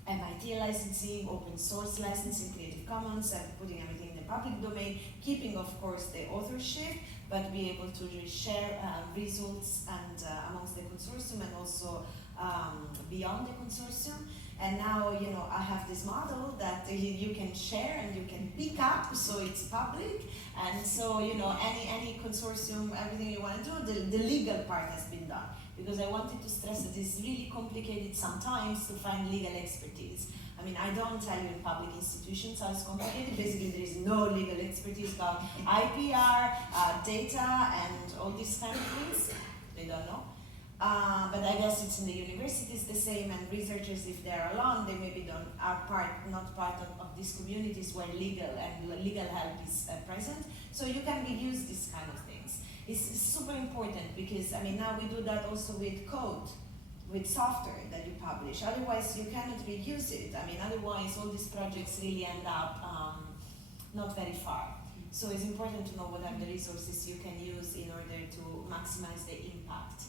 MIT licensing, open source licensing, Creative Commons, and putting everything in the public domain, keeping of course the authorship, but be able to share results and amongst the consortium and also beyond the consortium. And now, I have this model that you can share and you can pick up, so it's public. And so, any consortium, everything you want to do, the legal part has been done. Because I wanted to stress that it's really complicated sometimes to find legal expertise. I mean, I don't tell you in public institutions how it's complicated. Basically, there is no legal expertise about IPR, data, and all these kind of things. They don't know. But I guess it's in the universities the same, and researchers, if they're alone, they maybe are not part of these communities where legal help is present. So you can reuse these kind of things. It's super important because, now we do that also with code, with software that you publish. Otherwise, you cannot reuse it. Otherwise, all these projects really end up not very far. So it's important to know what are the resources you can use in order to maximize the impact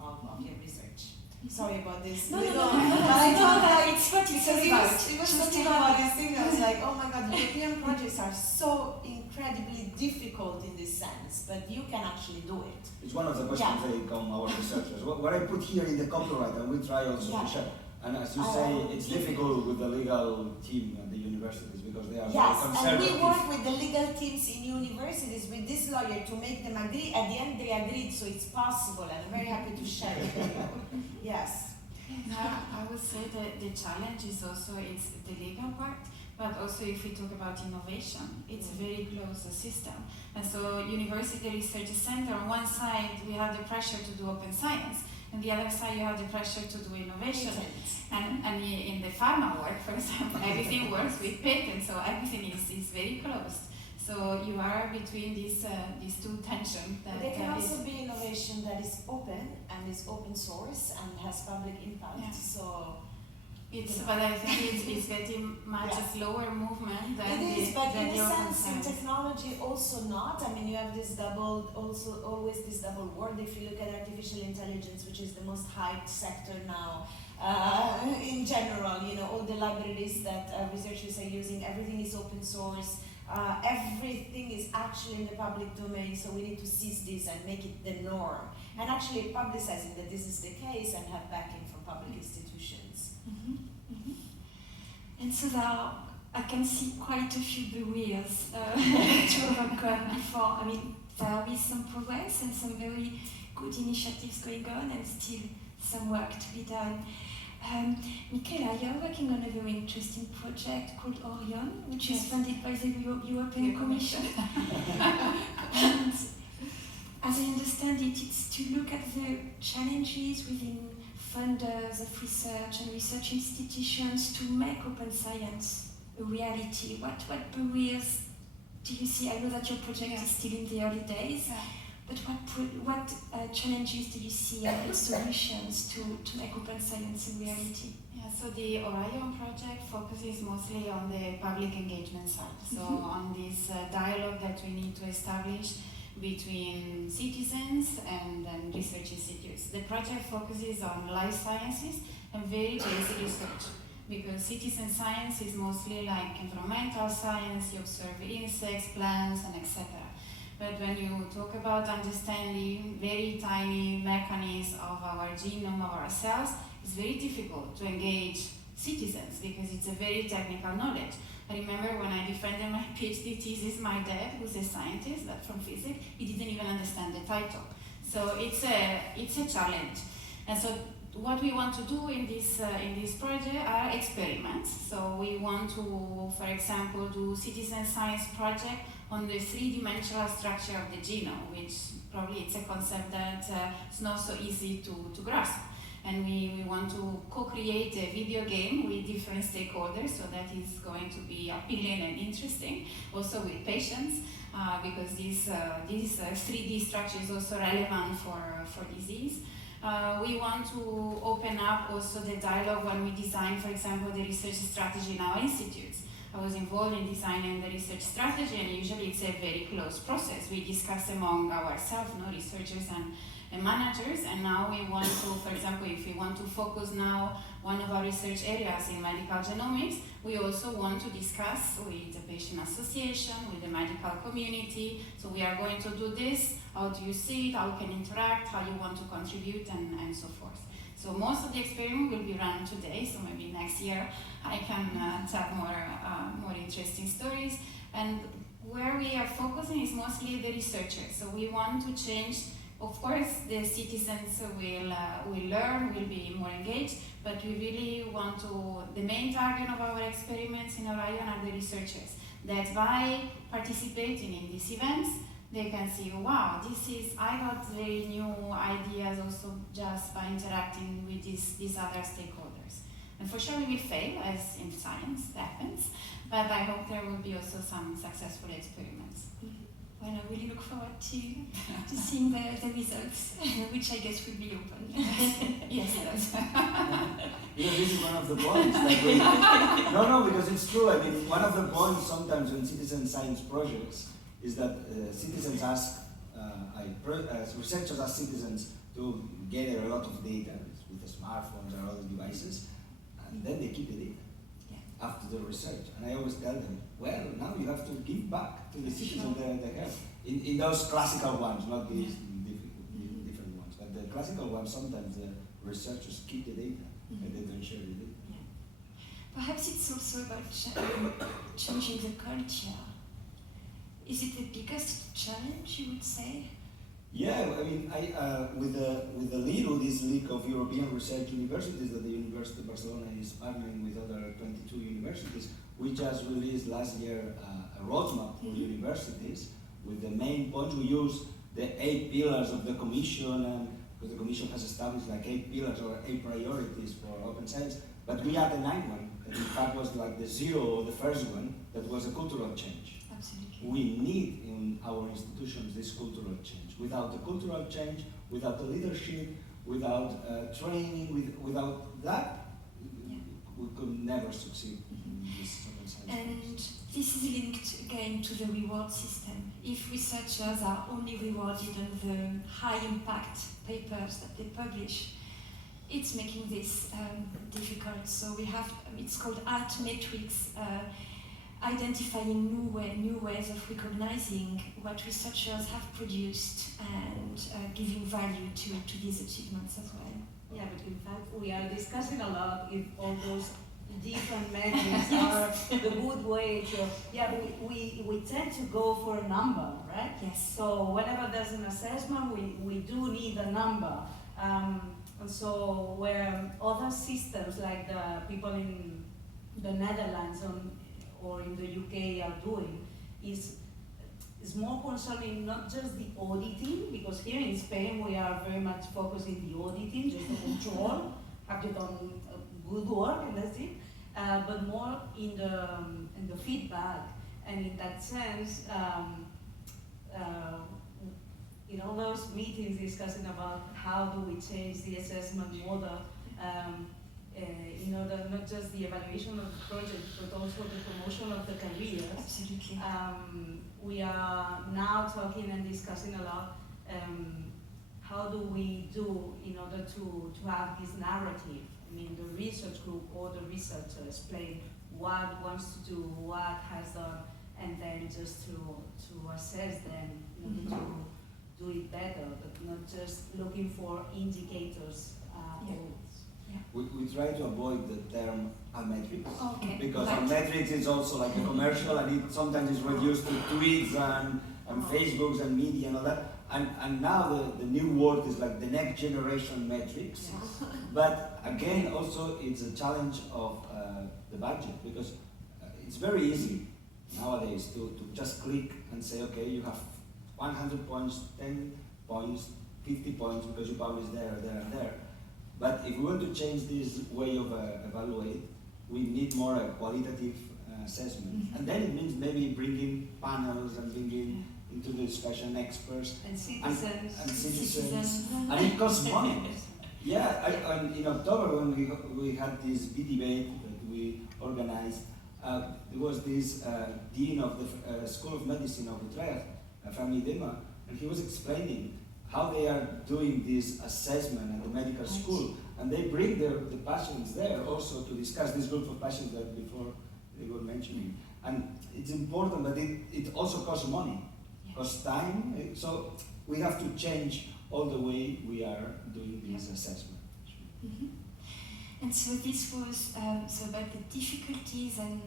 of your research. Sorry about this. No. But I thought that it's what it's because about. it was talking about this thing. I was like, oh my God, European projects are so incredibly difficult in this sense, but you can actually do it. It's one of the questions they come our researchers. What I put here in the copyright, and we try also to share. And as you say, it's difficult with the legal team at the universities because they are very conservative. Yes, and we work with the legal teams in universities with this lawyer to make them agree. At the end, they agreed, so it's possible, and I'm very happy to share it with you. Yes. I would say that the challenge is also it's the legal part, but also if we talk about innovation, it's a very close system. And so University Research Center, on one side, we have the pressure to do open science, and the other side, you have the pressure to do innovation. And in the pharma work, for example, everything works with patents, so everything is very closed. So you are between these two tensions. There can also be innovation that is open and is open source and has public impact. Yeah. So but I think it's getting much a slower movement than it is, but in the a open sense, in science. technology also not. You have this always this double word. If you look at artificial intelligence, which is the most hyped sector now, in general, all the libraries that researchers are using, everything is open source. Everything is actually in the public domain, so we need to seize this and make it the norm. And actually publicizing that this is the case and have backing from public institutions. And so I can see quite a few barriers to overcome before. There will be some progress and some very good initiatives going on, and still some work to be done. Michela, you're working on a very interesting project called Orion, which is funded by the European Commission. And as I understand it, it's to look at the challenges within funders of research and research institutions to make open science a reality. What barriers do you see? I know that your project is still in the early days. But what challenges do you see and solutions to make open science a reality? Yeah, so the Orion project focuses mostly on the public engagement side. So on this dialogue that we need to establish between citizens and research institutes. The project focuses on life sciences and very basic research. because citizen science is mostly like environmental science, you observe insects, plants, and etc. But when you talk about understanding very tiny mechanisms of our genome, of our cells, it's very difficult to engage citizens because it's a very technical knowledge. I remember when I defended my PhD thesis, my dad, who's a scientist but from physics, he didn't even understand the title. So it's a challenge. And so what we want to do in this project are experiments. So we want to, for example, do citizen science project on the three-dimensional structure of the genome, which probably it's a concept that it's not so easy to grasp. And we want to co-create a video game with different stakeholders, so that is going to be appealing and interesting, also with patients, because this 3D structure is also relevant for disease. We want to open up also the dialogue when we design, for example, the research strategy in our institutes. I was involved in designing the research strategy, and usually it's a very close process. We discuss among ourselves, researchers and managers, and now we want to, for example, if we want to focus now one of our research areas in medical genomics, we also want to discuss with the patient association, with the medical community. So we are going to do this, how do you see it, how you can interact, how you want to contribute, and so forth. So most of the experiment will be run today, so maybe next year I can tell more interesting stories. And where we are focusing is mostly the researchers. So we want to change. Of course, the citizens will learn, will be more engaged, but we really want to, the main target of our experiments in Orion are the researchers, that by participating in these events, they can see, wow, I got very new ideas also just by interacting with these other stakeholders. And for sure we will fail, as in science happens, but I hope there will be also some successful experiments. Well, I really look forward to seeing the results, which I guess will be open. Yes, it does. Because this is one of the points that we... No, because it's true. I mean, one of the points sometimes in citizen science projects is that citizens ask, researchers ask citizens to gather a lot of data with the smartphones or other devices, and then they keep the data after the research. And I always tell them, well, now you have to give back to the citizens that they have. In those classical ones, not these different ones, but the classical ones, sometimes the researchers keep the data, and they don't share the data. Yeah. Perhaps it's also about changing the culture. Is it the biggest challenge, you would say? Yeah, I mean, with the LIRU, this League of European Research Universities that the University of Barcelona is partnering with other 22 universities, we just released last year a roadmap for universities with the main points. We use the 8 pillars of the Commission, and because the Commission has established like 8 pillars or 8 priorities for open science, but we had the 9th one, that in fact was like the 0 or the first one, that was a cultural change. Absolutely. We need in our institutions this cultural change. Without the cultural change, without the leadership, without training, without that, we could never succeed in this open science. And this is linked again to the reward system. If researchers are only rewarded on the high impact papers that they publish, it's making this difficult. So we have, it's called art metrics, identifying new ways of recognizing what researchers have produced and giving value to these achievements as well. Yeah, but in fact we are discussing a lot if all those different metrics are the good way to, we tend to go for a number, right? Yes. So whenever there's an assessment, we do need a number. And so where other systems like the people in the Netherlands or in the UK are doing is more concerning not just the auditing, because here in Spain we are very much focusing the auditing, just the control, have you done good work and that's it, but more in the feedback. And in that sense, in all those meetings discussing about how do we change the assessment model, in order not just the evaluation of the project, but also the promotion of the careers. Absolutely. We are now talking and discussing a lot how do we do in order to have this narrative, mean, the research group or the researchers explain what wants to do, what has done, and then just to assess them, to do it better, but not just looking for indicators. We try to avoid the term metrics, Okay. because metrics is also like a commercial, and it sometimes is reduced to tweets and Facebooks and media and all that. And now the new word is like the next generation metrics. But again, also it's a challenge of the budget, because it's very easy nowadays to just click and say, okay, you have 100 points, 10 points, 50 points because you publish there, there, and there. But if we want to change this way of evaluate, we need more qualitative assessment. And then it means maybe bringing panels and bringing into the discussion experts And citizens. and citizens. And it costs money. Yeah, in October when we had this big debate that we organized, there was this dean of the School of Medicine of Utrecht, Family Dema, and he was explaining how they are doing this assessment at the medical school, and they bring the patients there also to discuss this group of patients that before they were mentioning. And it's important, but it also costs money, costs time, so we have to change all the way we are doing this assessment. And so this was so about the difficulties and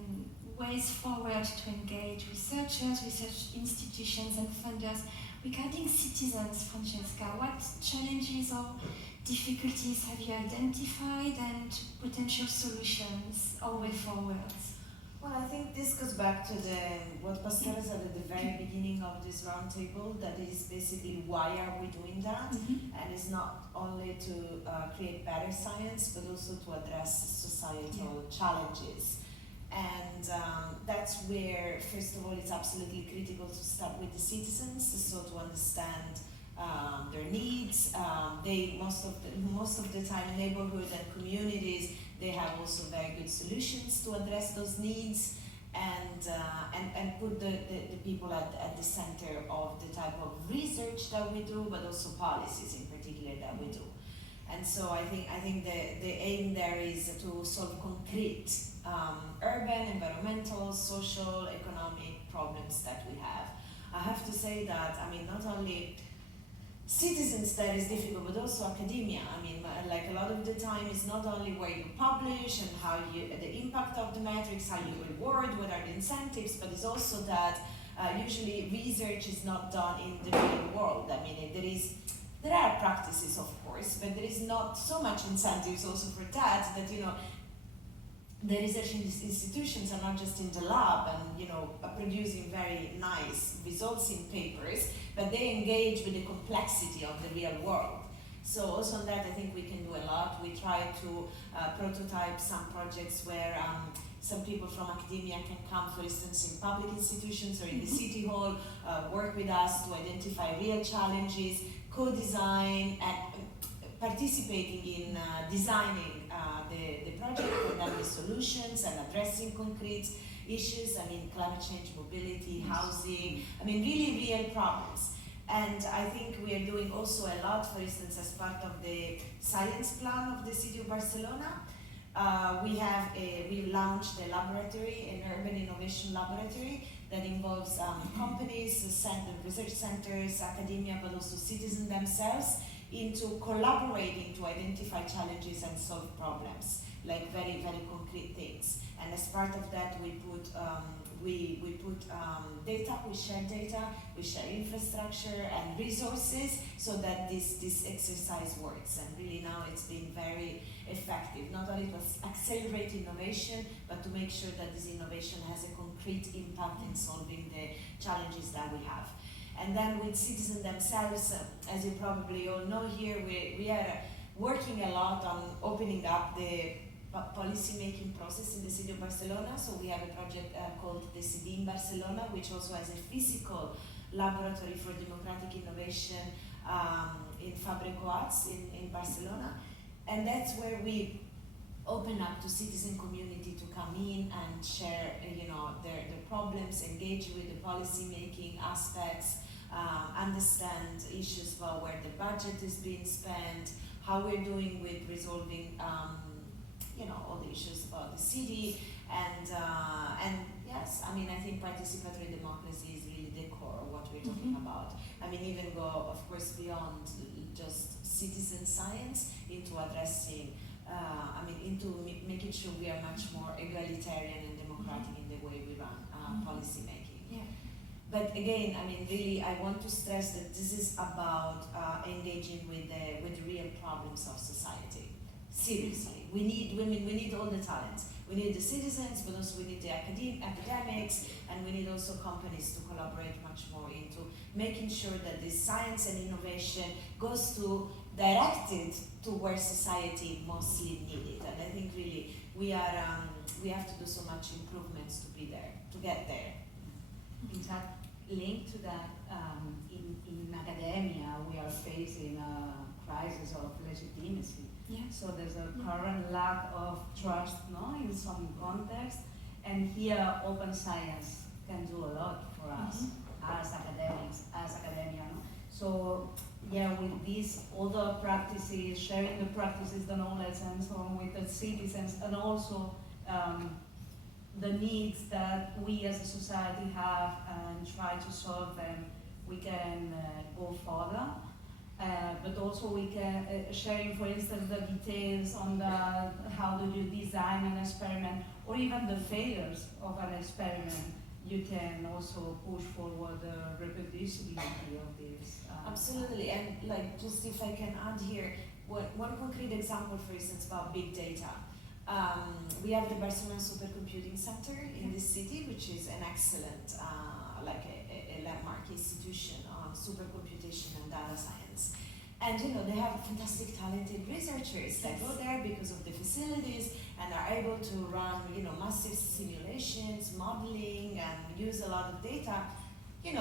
ways forward to engage researchers, research institutions and funders. Regarding citizens, Francesca, what challenges or difficulties have you identified and potential solutions or way forward? Well, I think this goes back to what Pastora said at the very beginning of this roundtable, that is basically why are we doing that? And it's not only to create better science, but also to address societal challenges. And that's where, first of all, it's absolutely critical to start with the citizens, so to understand their needs. Most of the time, neighborhood and communities, they have also very good solutions to address those needs, and put the people at the center of the type of research that we do, but also policies in particular that we do. And so I think the aim there is to solve concrete urban, environmental, social, economic problems that we have. I have to say that, I mean, not only citizens that is difficult, but also academia. I mean, like a lot of the time it's not only where you publish and how the impact of the metrics, how you reward, what are the incentives, but it's also that usually research is not done in the real world. I mean, there are practices, of course, but there is not so much incentives also for that, the research institutions are not just in the lab and, producing very nice results in papers, but they engage with the complexity of the real world. So also on that, I think we can do a lot. We try to prototype some projects where some people from academia can come, for instance, in public institutions or in the city hall, work with us to identify real challenges, co-design, and participating in designing the project and then the solutions and addressing concrete issues. I mean, climate change, mobility, housing, I mean, really real problems. And I think we are doing also a lot, for instance, as part of the science plan of the city of Barcelona. We launched a laboratory, an urban innovation laboratory that involves companies, research centers, academia, but also citizens themselves, into collaborating to identify challenges and solve problems, like very, very concrete things. And as part of that, we put data, we share infrastructure and resources so that this exercise works. And really now it's been very effective, not only to accelerate innovation, but to make sure that this innovation has a concrete impact in solving the challenges that we have. And then with citizens themselves, as you probably all know here, we are working a lot on opening up the policy-making process in the city of Barcelona. So we have a project called the CD in Barcelona, which also has a physical laboratory for democratic innovation in Febrer in Barcelona. And that's where we open up to citizen community to come in and share their problems, engage with the policy-making aspects, understand issues about where the budget is being spent, how we're doing with resolving city, and yes, I mean, I think participatory democracy is really the core of what we're talking about. I mean, even go, of course, beyond just citizen science into addressing, into making sure we are much more egalitarian and democratic in the way we run policy making. Yeah. But again, I mean, really, I want to stress that this is about engaging with the real problems of society. Seriously, we need women, we need all the talents. We need the citizens, but also we need the academics, and we need also companies to collaborate much more into making sure that this science and innovation goes to directed to where society mostly need it. And I think really we have to do so much improvements to be there, to get there. In fact, linked to that, in academia, we are facing a crisis of legitimacy. Yeah. So there's a current lack of trust, in some context, and here open science can do a lot for us as academics, as academia. No? So yeah, with these other practices, sharing the practices, the knowledge, and so on with the citizens, and also the needs that we as a society have and try to solve them, we can go further. But also we can, sharing for instance the details on how do you design an experiment, or even the failures of an experiment, you can also push forward the reproducibility of this. Absolutely, and like just if I can add here, one concrete example, for instance, about big data. We have the Barcelona Supercomputing Center in this city, which is an excellent, a landmark institution on supercomputation and data science. And they have fantastic talented researchers that go there because of the facilities and are able to run, massive simulations, modeling, and use a lot of data, to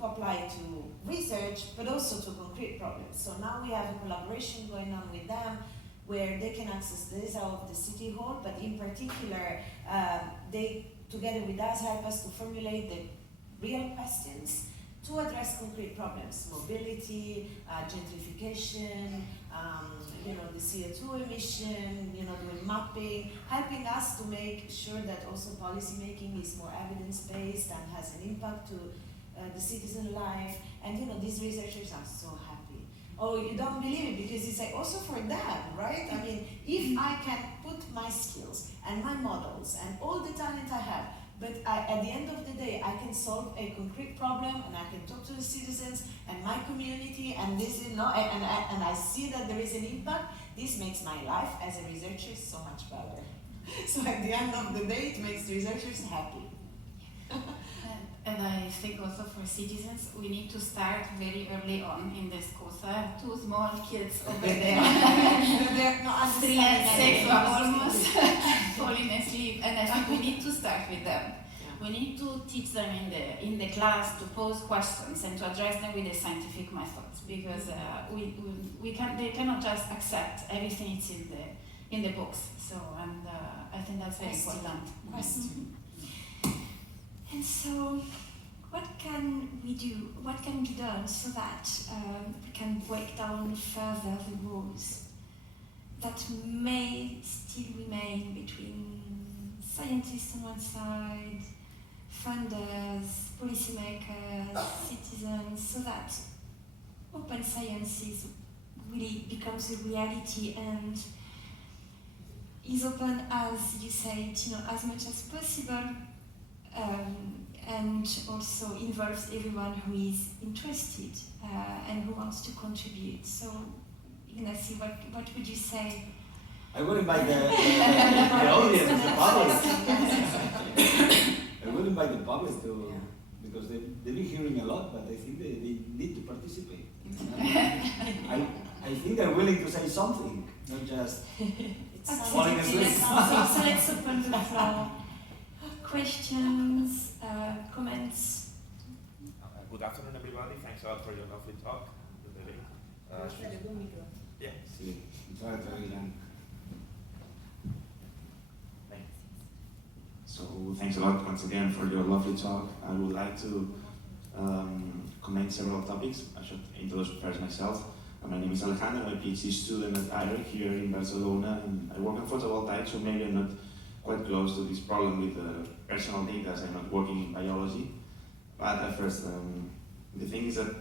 apply to research, but also to concrete problems. So now we have a collaboration going on with them, where they can access the data of the city hall, but in particular, they, together with us, help us to formulate the real questions to address concrete problems: mobility, gentrification, the CO2 emission, doing mapping, helping us to make sure that also policy making is more evidence-based and has an impact to the citizen life. And these researchers are so happy. Oh, you don't believe it, because it's like also for them, right? I mean, if I can put my skills and my models and all the talent I have, but at the end of the day, I can solve a concrete problem, and I can talk to the citizens and my community, and this is and I see that there is an impact. This makes my life as a researcher so much better. So at the end of the day, it makes researchers happy. And I think also for citizens, we need to start very early on in this course. I have two small kids over there. They're not 3 and 6 are almost falling asleep, and I think we need to start with them. We need to teach them in the class to pose questions and to address them with the scientific methods, because they cannot just accept everything it's in the books. So, and I think that's very important. And so, what can we do? What can be done so that we can break down further the rules that may still remain between scientists on one side, funders, policymakers, citizens, so that open science really becomes a reality and is open, as you said, as much as possible. And also involves everyone who is interested and who wants to contribute. So, Ignasi, what would you say? I would invite the audience, the public. I would invite the public to, because they've been hearing a lot, but I think they need to participate. I think they're willing to say something, not just falling asleep. So let's open the floor. Questions, comments? Good afternoon, everybody. Thanks a lot for your lovely talk. Yeah. Sí, So thanks a lot once again for your lovely talk. I would like to comment several topics. I should introduce first myself. My name is Alejandro, I'm a PhD student at Hora here in Barcelona, and I work on photovoltaics, so maybe I'm not quite close to this problem with personal data as I'm not working in biology. But at first, the thing is that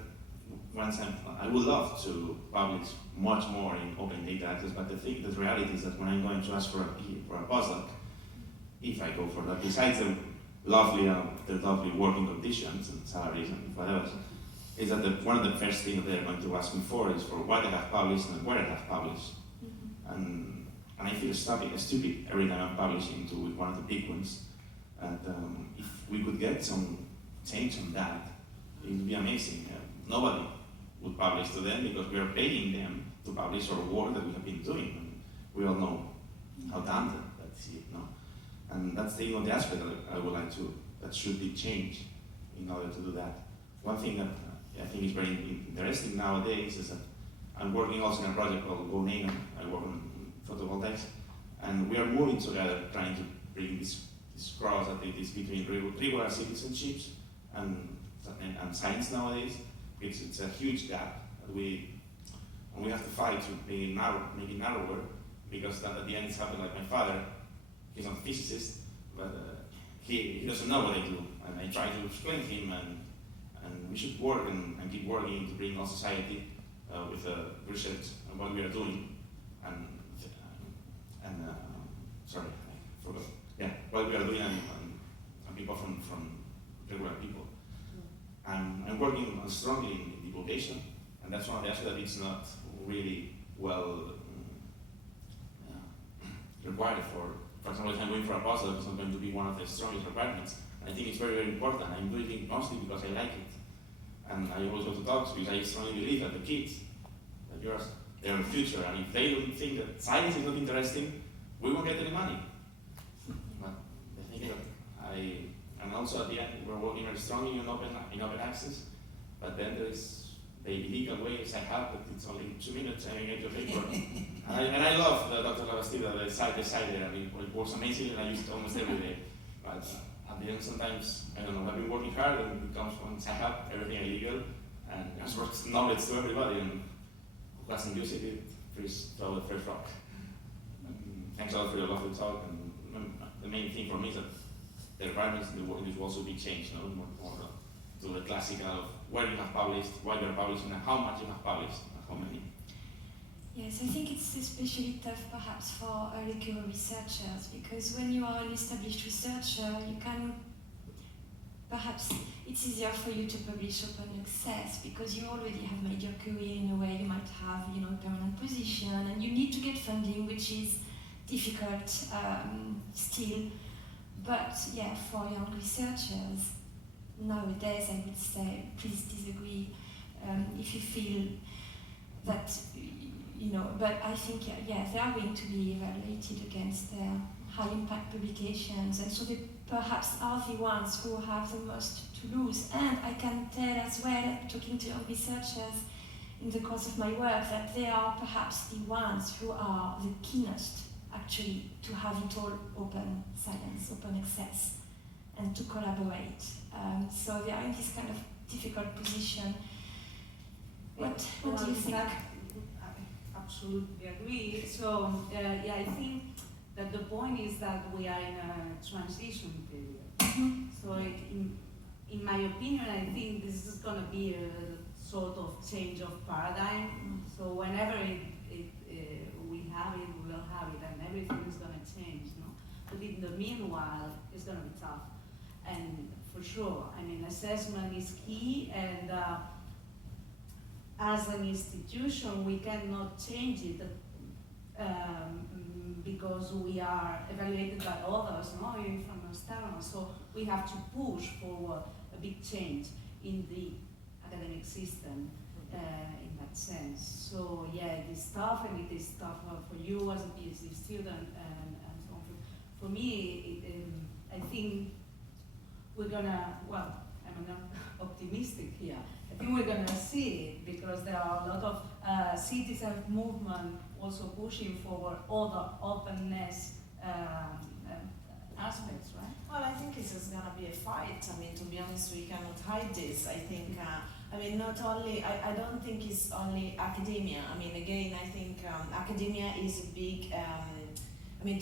I would love to publish much more in open data access, but the reality is that when I'm going to ask for a postdoc, if I go for that, besides the lovely working conditions and salaries and whatever, is that one of the first things they're going to ask me for is for what I have published and where I have published. And I feel stupid every time I'm publishing to one of the big ones. And if we could get some change on that, it would be amazing. Nobody would publish to them because we are paying them to publish our work that we have been doing. And we all know how talented that's it, no? And that's the only aspect that I would like that should be changed in order to do that. One thing that I think is very interesting nowadays is that I'm working also in a project called Go Name. I work on photovoltaics, and we are moving together, trying to bring this cross that it is between regular citizenships and science nowadays. It's a huge gap. We have to fight to make it narrower, because at the end it's happened like my father. He's not a physicist, but he doesn't know what I do, and I try to explain to him, and we should work and keep working to bring our society with research and what we are doing, and sorry, I forgot. Yeah, what we are doing and people from regular people. I'm working strongly in divulgation, and that's one of the aspects that it's not really well required for example, if I'm going for a postdoc, it's not going to be one of the strongest requirements. And I think it's very, very important. I'm doing it mostly because I like it. And I always go to talks because I strongly believe that the kids, they're the future, and if they don't think that science is not interesting, we won't get any money. But I think that and also at the end, we're working very strongly in open access, but then there is the illegal ways I have, but it's only 2 minutes and I get your paper. and I love Dr. Labastida, the site there, and it works amazing, and I use it almost every day. But at the end, sometimes, I don't know, I've been working hard, and it becomes once I have everything illegal, and it transfers knowledge to everybody, and who hasn't used it, please throw the first rock. Thanks a lot for your lovely talk, and the main thing for me is that the requirements in the world will also be changed, more to the classical of where you have published, why you are publishing, and how much you have published, and how many. Yes, I think it's especially tough perhaps for early career researchers, because when you are an established researcher, you can, perhaps it's easier for you to publish open access because you already have made your career in a way. You might have, a permanent position, and you need to get funding, which is difficult still. But yeah, for young researchers, nowadays I would say, please disagree if you feel that, but I think, yeah, they are going to be evaluated against their high impact publications, and so they perhaps are the ones who have the most to lose. And I can tell as well, talking to young researchers in the course of my work, that they are perhaps the ones who are the keenest actually to have it all open science, open access, and to collaborate. So they are in this kind of difficult position. What do you think? I absolutely agree. So I think that the point is that we are in a transition period. So in my opinion, I think this is going to be a sort of change of paradigm. So whenever we have it, we will have it, and everything is going to change. But in the meanwhile, it's going to be tough. And for sure, assessment is key, and as an institution, we cannot change it because we are evaluated by others, even from external. So we have to push forward a big change in the academic system in that sense. So yeah, it is tough, and it is tough for you as a PhD student, and so on. For me, I think we're gonna, I'm not optimistic here. I think we're gonna see it because there are a lot of citizen movement also pushing forward other openness aspects, right? Well, I think it's just gonna be a fight. To be honest, we cannot hide this. I think I mean, not only, I don't think it's only academia. I mean, again, I think academia is a big,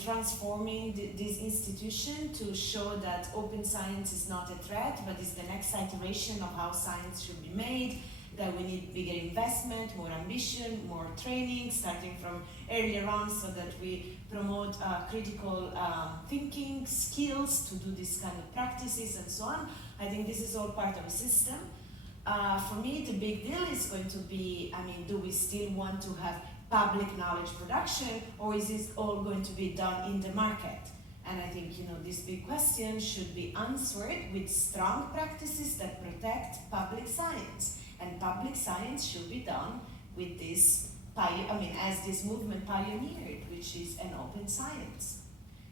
transforming this institution to show that open science is not a threat, but is the next iteration of how science should be made, that we need bigger investment, more ambition, more training, starting from earlier on, so that we promote critical thinking skills to do this kind of practices and so on. I think this is all part of a system. For me, the big deal is going to be, do we still want to have public knowledge production, or is this all going to be done in the market? And I think, this big question should be answered with strong practices that protect public science. And public science should be done with this, as this movement pioneered, which is an open science.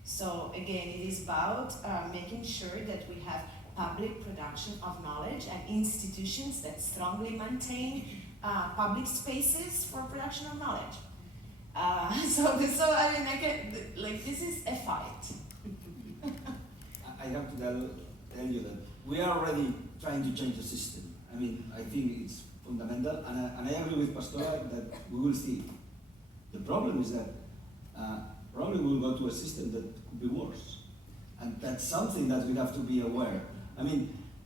So again, it is about making sure that we have public production of knowledge and institutions that strongly maintain public spaces for production of knowledge. This is a fight. I have to tell you that we are already trying to change the system. I think it's fundamental, and I agree with Pastora that we will see. The problem is that probably we will go to a system that could be worse. And that's something that we have to be aware.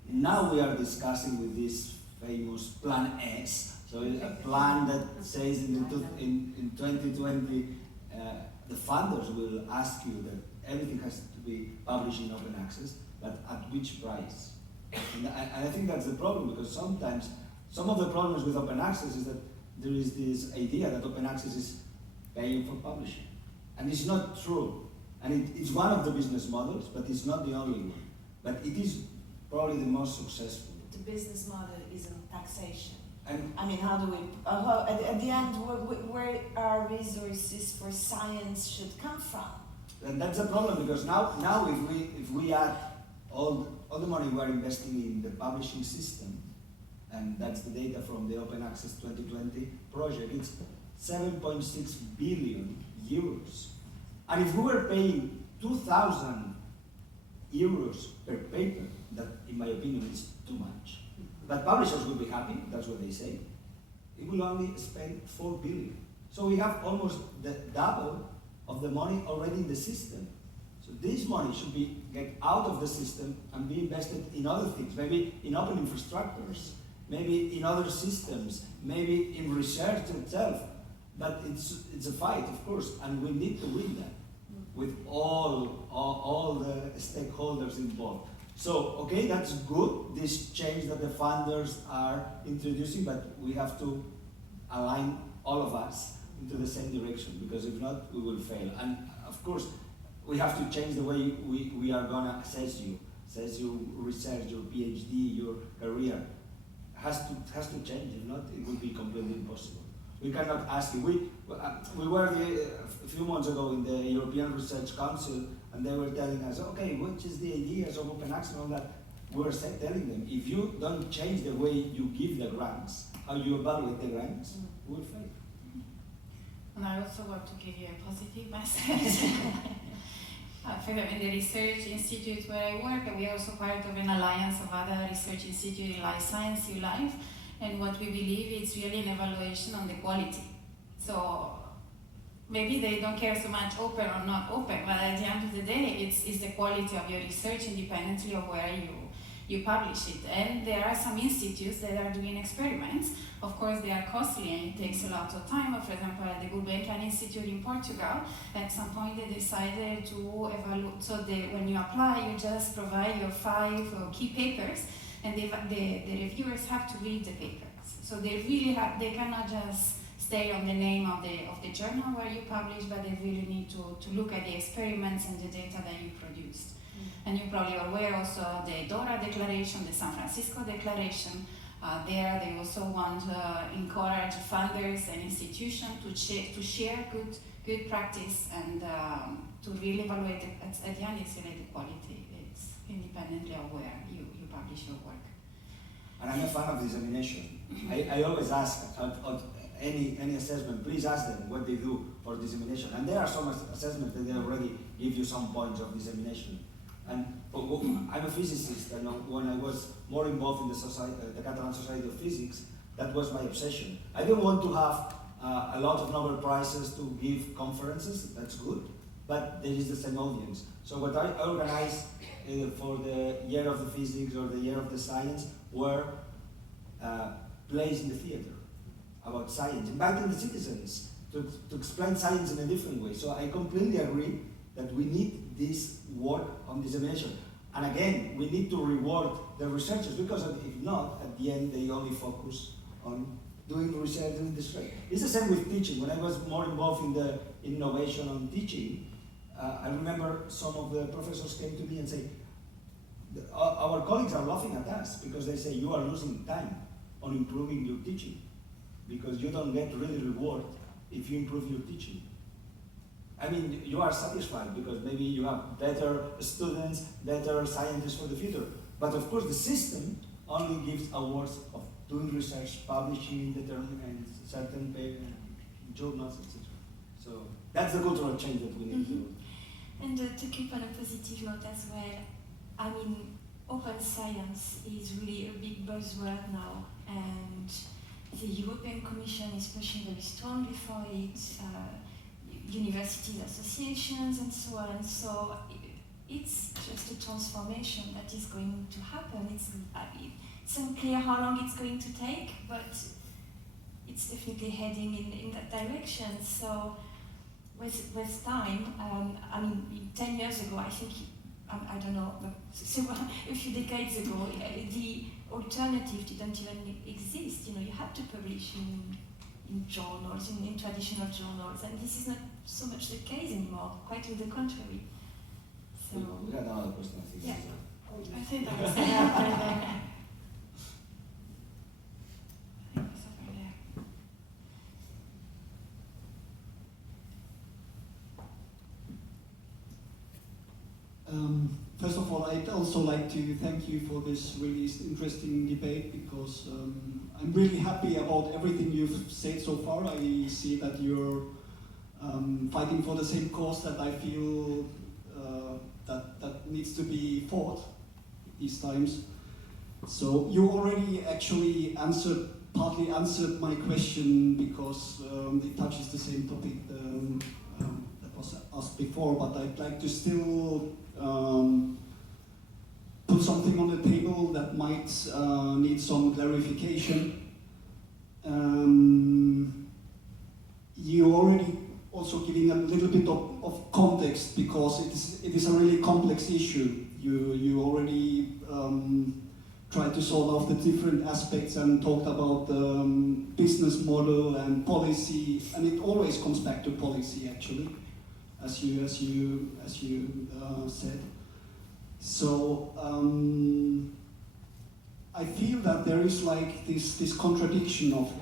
Now we are discussing with this famous Plan S, so a plan that says in 2020 the funders will ask you that everything has to be published in open access, but at which price? And I think that's the problem, because sometimes some of the problems with open access is that there is this idea that open access is paying for publishing. And it's not true. And it's one of the business models, but it's not the only one. But it is probably the most successful. The business model is in taxation. And how do we, at the end, where our resources for science should come from? And that's a problem, because now if we add all the money we are investing in the publishing system, and that's the data from the Open Access 2020 project, it's 7.6 billion euros. And if we were paying 2,000 euros per paper, that in my opinion is too much. But publishers will be happy, that's what they say. It will only spend 4 billion. So we have almost the double of the money already in the system. So this money should be get out of the system and be invested in other things, maybe in open infrastructures, maybe in other systems, maybe in research itself. But it's a fight, of course, and we need to win that with all the stakeholders involved. So, okay, that's good, this change that the funders are introducing, but we have to align all of us into the same direction, because if not, we will fail. And of course, we have to change the way we are gonna assess your research, your PhD, your career. Has to change, if not, it will be completely impossible. We cannot ask you. We were a few months ago in the European Research Council, and they were telling us, okay, which is the ideas of open access and all that. We were telling them, if you don't change the way you give the grants, how you evaluate the grants, we will fail. And I also want to give you a positive message. In the research institute where I work, we are also part of an alliance of other research institutes in life science, ULife, and what we believe is really an evaluation on the quality. So maybe they don't care so much open or not open, but at the end of the day, it's the quality of your research independently of where you publish it. And there are some institutes that are doing experiments. Of course, they are costly and it takes a lot of time. For example, at the Gulbenkian Institute in Portugal, at some point they decided to evaluate, so when you apply, you just provide your 5 key papers, and the reviewers have to read the papers. So they really they cannot just stay on the name of the journal where you publish, but they really need to look at the experiments and the data that you produced. And you're probably aware also of the Hora Declaration, the San Francisco Declaration. There they also want to encourage funders and institutions to share good practice and to really evaluate it. At the end, it's really the quality. It's independently of where you publish your work. And I'm a fan of dissemination. I always ask at any assessment, please ask them what they do for dissemination. And there are some assessments that they already give you some points of dissemination. And I'm a physicist, and when I was more involved in the Catalan Society of Physics, that was my obsession. I didn't want to have a lot of Nobel Prizes to give conferences, that's good, but there is the same audience. So what I organized for the Year of the Physics or the Year of the Science were plays in the theater about science, inviting the citizens to explain science in a different way. So I completely agree that we need this work on this dimension. And again, we need to reward the researchers, because if not, at the end they only focus on doing research in this way. It's the same with teaching. When I was more involved in the innovation on teaching, I remember some of the professors came to me and say, our colleagues are laughing at us because they say you are losing time on improving your teaching because you don't get really reward if you improve your teaching. I mean, you are satisfied because maybe you have better students, better scientists for the future. But of course, the system only gives awards of doing research, publishing in certain journals, etc. So that's the cultural change that we need to do. And to keep on a positive note as well, I mean, open science is really a big buzzword now, and the European Commission is pushing very strongly for it, universities, associations, and so on. So it's just a transformation that is going to happen. It's unclear how long it's going to take, but it's definitely heading in that direction. So with time, I mean, 10 years ago, I think, I don't know, a few decades ago, the alternative didn't even exist. You know, you had to publish in journals, in traditional journals, and this is not so much the case anymore, quite to the contrary. So, we had another question, I think. Yeah. I think that was there. First of all, I'd also like to thank you for this really interesting debate, because I'm really happy about everything you've said so far. I see that you're fighting for the same cause that I feel that needs to be fought these times. So you already actually partly answered my question, because it touches the same topic that was asked before, but I'd like to still put something on the table that might need some clarification. You already also giving a little bit of context, because it is a really complex issue. You already tried to sort out the different aspects and talked about business model and policy, and it always comes back to policy, actually, as you said. So I feel that there is like this contradiction of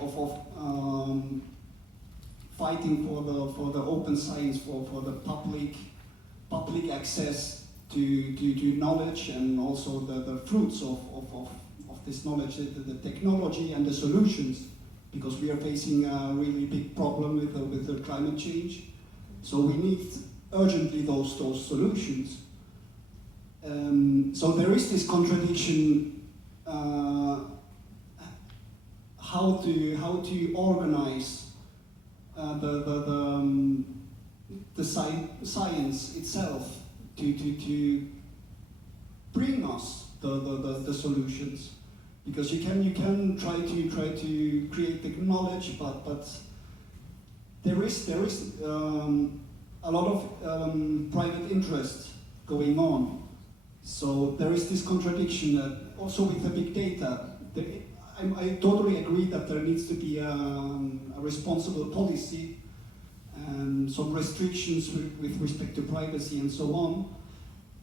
fighting for the open science, for the public access to knowledge, and also the fruits of this knowledge, the technology and the solutions, because we are facing a really big problem with the climate change. So we need urgently those solutions. So there is this contradiction, how to organize the science itself to bring us the solutions, because you can try to create the knowledge, but there is a lot of private interest going on. So there is this contradiction also with the big data. I totally agree that there needs to be a responsible policy and some restrictions with respect to privacy and so on.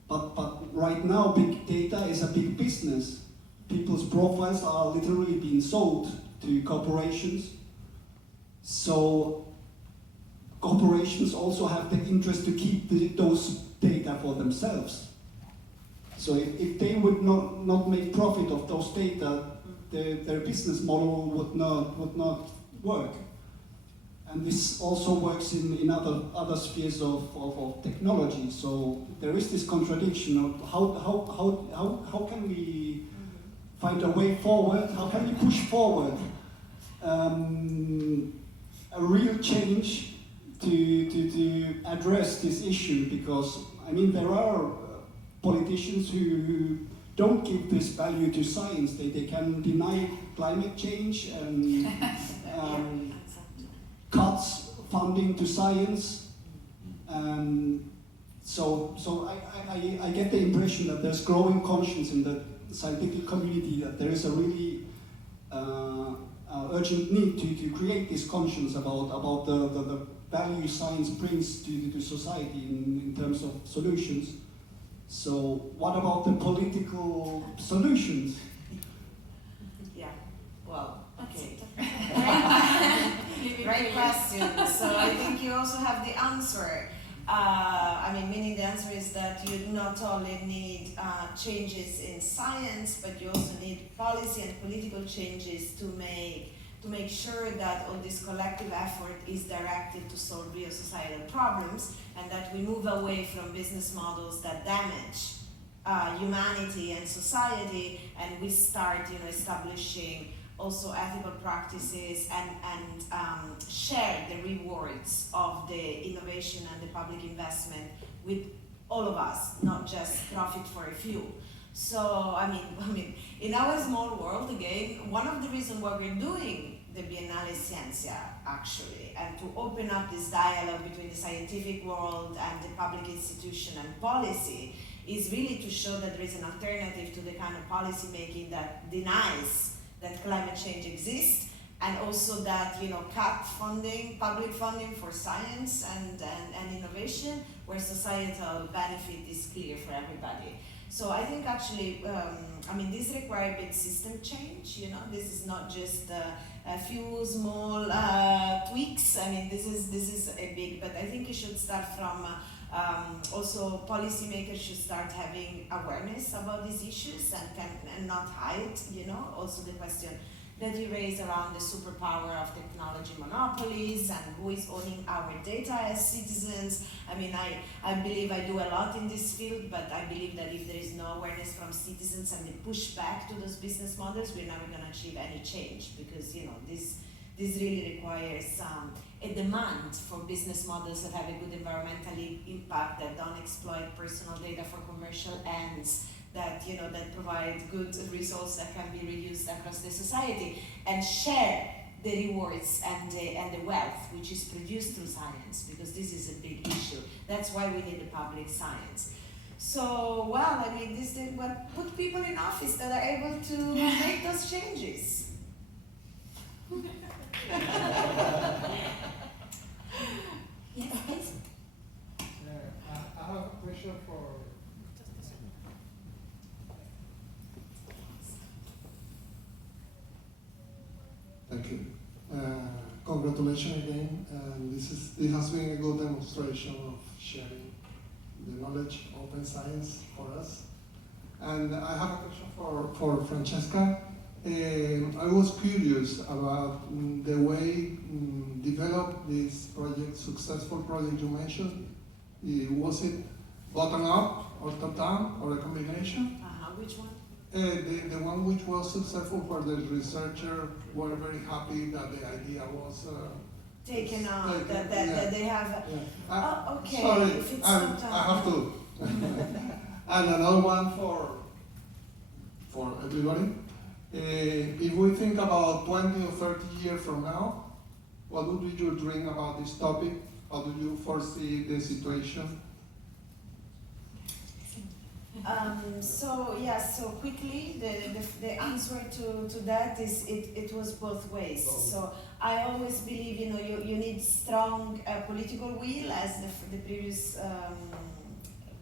But right now, big data is a big business. People's profiles are literally being sold to corporations. So corporations also have the interest to keep those data for themselves. So if they would not make profit of those data, their business model would not work. And this also works in other spheres of technology. So there is this contradiction of how can we find a way forward? How can we push forward a real change to address this issue? Because I mean there are politicians who don't give this value to science. They can deny climate change and cuts funding to science. So I get the impression that there's growing conscience in the scientific community that there is a really urgent need to create this conscience about the value science brings to society in terms of solutions. So what about the political solutions? Yeah, well, okay. Great question. So I think you also have the answer. I mean, meaning the answer is that you not only need changes in science, but you also need policy and political changes to make sure that all this collective effort is directed to solve real societal problems, and that we move away from business models that damage humanity and society, and we start, establishing also ethical practices and share the rewards of the innovation and the public investment with all of us, not just profit for a few. So, I mean, in our small world, again, one of the reasons why we're doing the Biennale Ciència, actually, and to open up this dialogue between the scientific world and the public institution and policy, is really to show that there is an alternative to the kind of policy making that denies that climate change exists, and also that cut funding, public funding for science and innovation, where societal benefit is clear for everybody. So I think actually, this requires a big system change. This is not just a few small tweaks. I mean, this is a big, but I think it should start from. Also, policymakers should start having awareness about these issues and not hide, also the question that you raise around the superpower of technology monopolies and who is owning our data as citizens. I mean, I believe I do a lot in this field, but I believe that if there is no awareness from citizens and they push back to those business models, we're never going to achieve any change, because, this really requires a demand for business models that have a good environmental impact, that don't exploit personal data for commercial ends, that that provide good results that can be reused across the society, and share the rewards and the wealth which is produced through science, because this is a big issue. That's why we need the public science. So, well, I mean, this put people in office that are able to make those changes. Yes, please. I have a question for. Thank you. Congratulations again. This has been a good demonstration of sharing the knowledge, open science for us. And I have a question for Francesca. I was curious about the way developed this project, successful project you mentioned. Was it bottom up or top down or a combination? Which one? The one which was successful, where the researchers were very happy that the idea was taken on, that they have. Yeah. Okay. Sorry, if it's I have to. And another one for everybody. If we think about 20 or 30 years from now, what would you dream about this topic? How do you foresee the situation? So quickly, the answer to that is it was both ways. So I always believe, you need strong political will, as the previous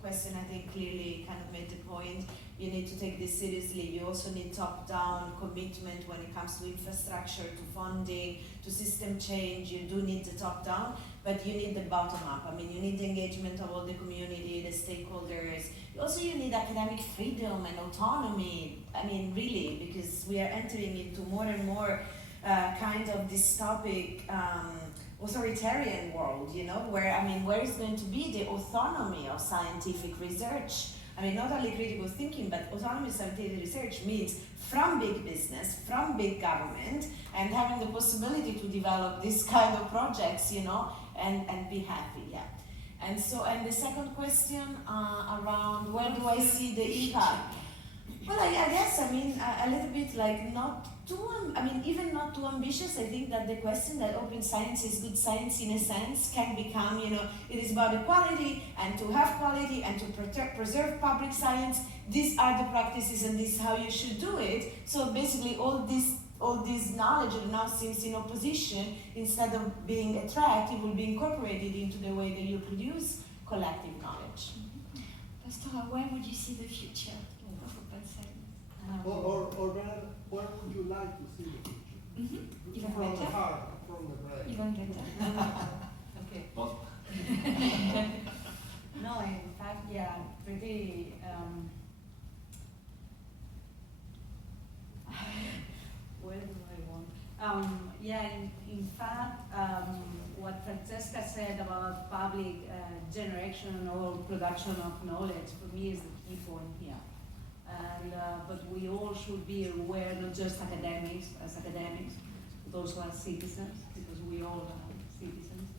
question I think clearly kind of made the point. You need to take this seriously. You also need top-down commitment when it comes to infrastructure, to funding, to system change. You do need the top-down, but you need the bottom-up. I mean, you need the engagement of all the community, the stakeholders. You need academic freedom and autonomy. I mean, really, because we are entering into more and more kind of dystopic authoritarian world, where is going to be the autonomy of scientific research? Not only critical thinking, but autonomy of scientific research means from big business, from big government, and having the possibility to develop this kind of projects, and be happy, yeah. And the second question around where do I see the impact? Well, I guess, a little bit like even not too ambitious. I think that the question that open science is good science in a sense can become, it is about equality and to have quality and to preserve public science. These are the practices and this is how you should do it. So basically all this knowledge that now seems in opposition, instead of being a threat, it will be incorporated into the way that you produce collective knowledge. Pastora, where would you see the future of open science? Or better, where would you like to see the future? Even From the better? heart, from the brain. Even better. Okay. No, in fact, yeah, pretty. Where do I want? In fact, what Francesca said about public generation or production of knowledge for me is the key point here. But we all should be aware, not just academics, but also as citizens, because we all are citizens.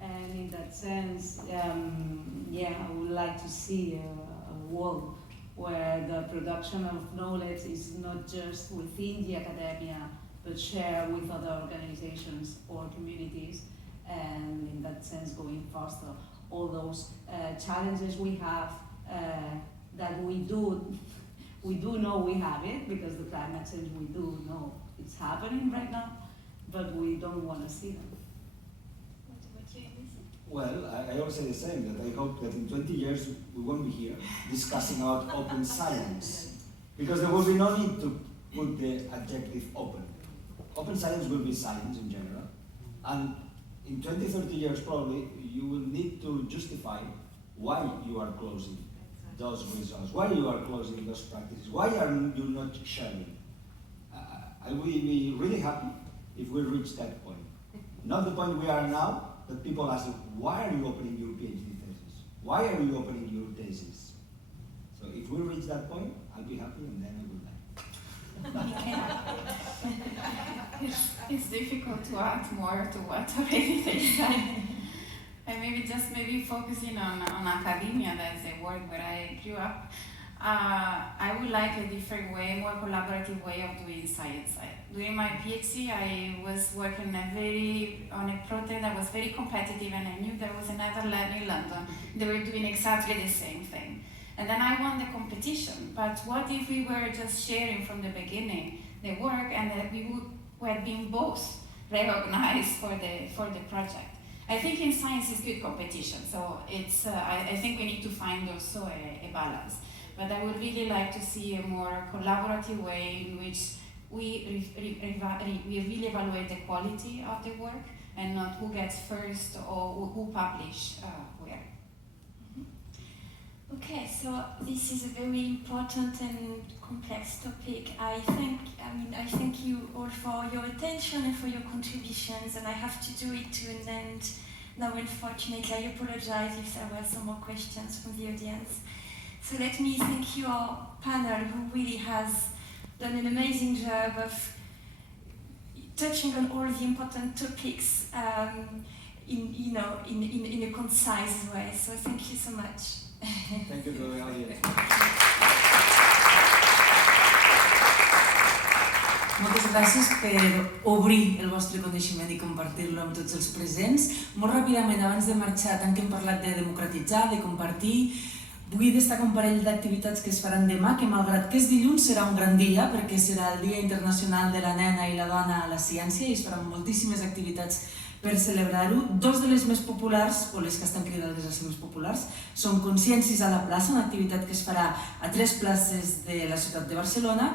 And in that sense, I would like to see a world where the production of knowledge is not just within the academia, but shared with other organizations or communities, and in that sense going faster. All those challenges we have that we do know we have it, because the climate change, we do know it's happening right now, but we don't want to see them. What about you, Ignasi? Well, I always say the same, that I hope that in 20 years we won't be here discussing about open science, because there will be no need to put the adjective open. Open science will be science in general, and in 20, 30 years probably you will need to justify why you are closing those results, why you are closing those practices, why are you not sharing. I will be really happy if we reach that point. Not the point we are now, that people ask, why are you opening your PhD thesis? Why are you opening your thesis? So if we reach that point, I'll be happy, and then I will die. It's difficult to add more to what already they said. And maybe focusing on academia, that's the world where I grew up. I would like a different way, more collaborative way of doing science. During my PhD, I was working on a project that was very competitive, and I knew there was another lab in London. They were doing exactly the same thing. And then I won the competition. But what if we were just sharing from the beginning the work, and that we were being both recognized for the project? I think in science it's good competition, so it's. I think we need to find also a balance. But I would really like to see a more collaborative way in which we really evaluate the quality of the work, and not who gets first or who publish where. Okay, so this is a very important and complex topic. I thank you all for your attention and for your contributions, and I have to do it to an end now. Unfortunately, I apologize if there were some more questions from the audience. So let me thank your panel, who really has done an amazing job of touching on all the important topics in a concise way. So thank you so much. Thank you to the audience. Moltes gràcies per obrir el vostre coneixement i compartir-lo amb tots els presents. Molt ràpidament, abans de marxar, tant que hem parlat de democratitzar, de compartir, vull destacar un parell d'activitats que es faran demà, que malgrat que és dilluns serà un gran dia, perquè serà el Dia Internacional de la Nena i la Dona a la Ciència, i es faran moltíssimes activitats per celebrar-ho. Dos de les més populars, o les que estan cridades a ser més populars, són Consciències a la plaça, una activitat que es farà a 3 places de la ciutat de Barcelona,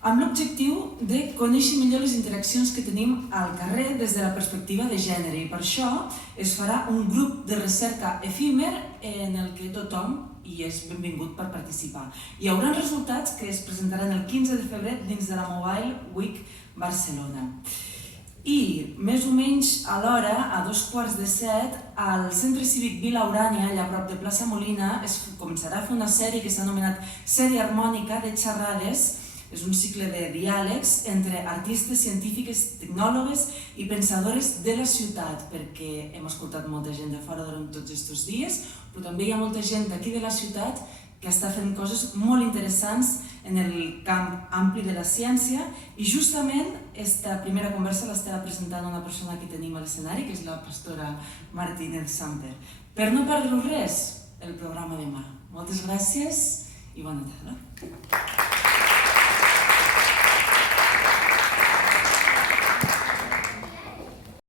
amb l'objectiu de conèixer millor les interaccions que tenim al carrer des de la perspectiva de gènere, i per això es farà un grup de recerca efímer en el que tothom hi és benvingut per participar. Hi haurà resultats que es presentaran el 15 de febrer dins de la Mobile Week Barcelona. I més o menys a l'hora, a 6:45, al Centre Cívic Vila Urània, allà a prop de plaça Molina, es començarà a fer una sèrie que s'ha anomenat Sèrie Harmònica de xerrades. És un cicle de diàlegs entre artistes, científiques, tecnòlogues i pensadores de la ciutat, perquè hem escoltat molta gent de fora durant tots aquests dies, però també hi ha molta gent d'aquí de la ciutat que està fent coses molt interessants en el camp ampli de la ciència, i justament aquesta primera conversa l'estarà presentant una persona que tenim a l'escenari, que és la pastora Martínez Samper. Per no perdre res, el programa demà. Moltes gràcies i bona tarda.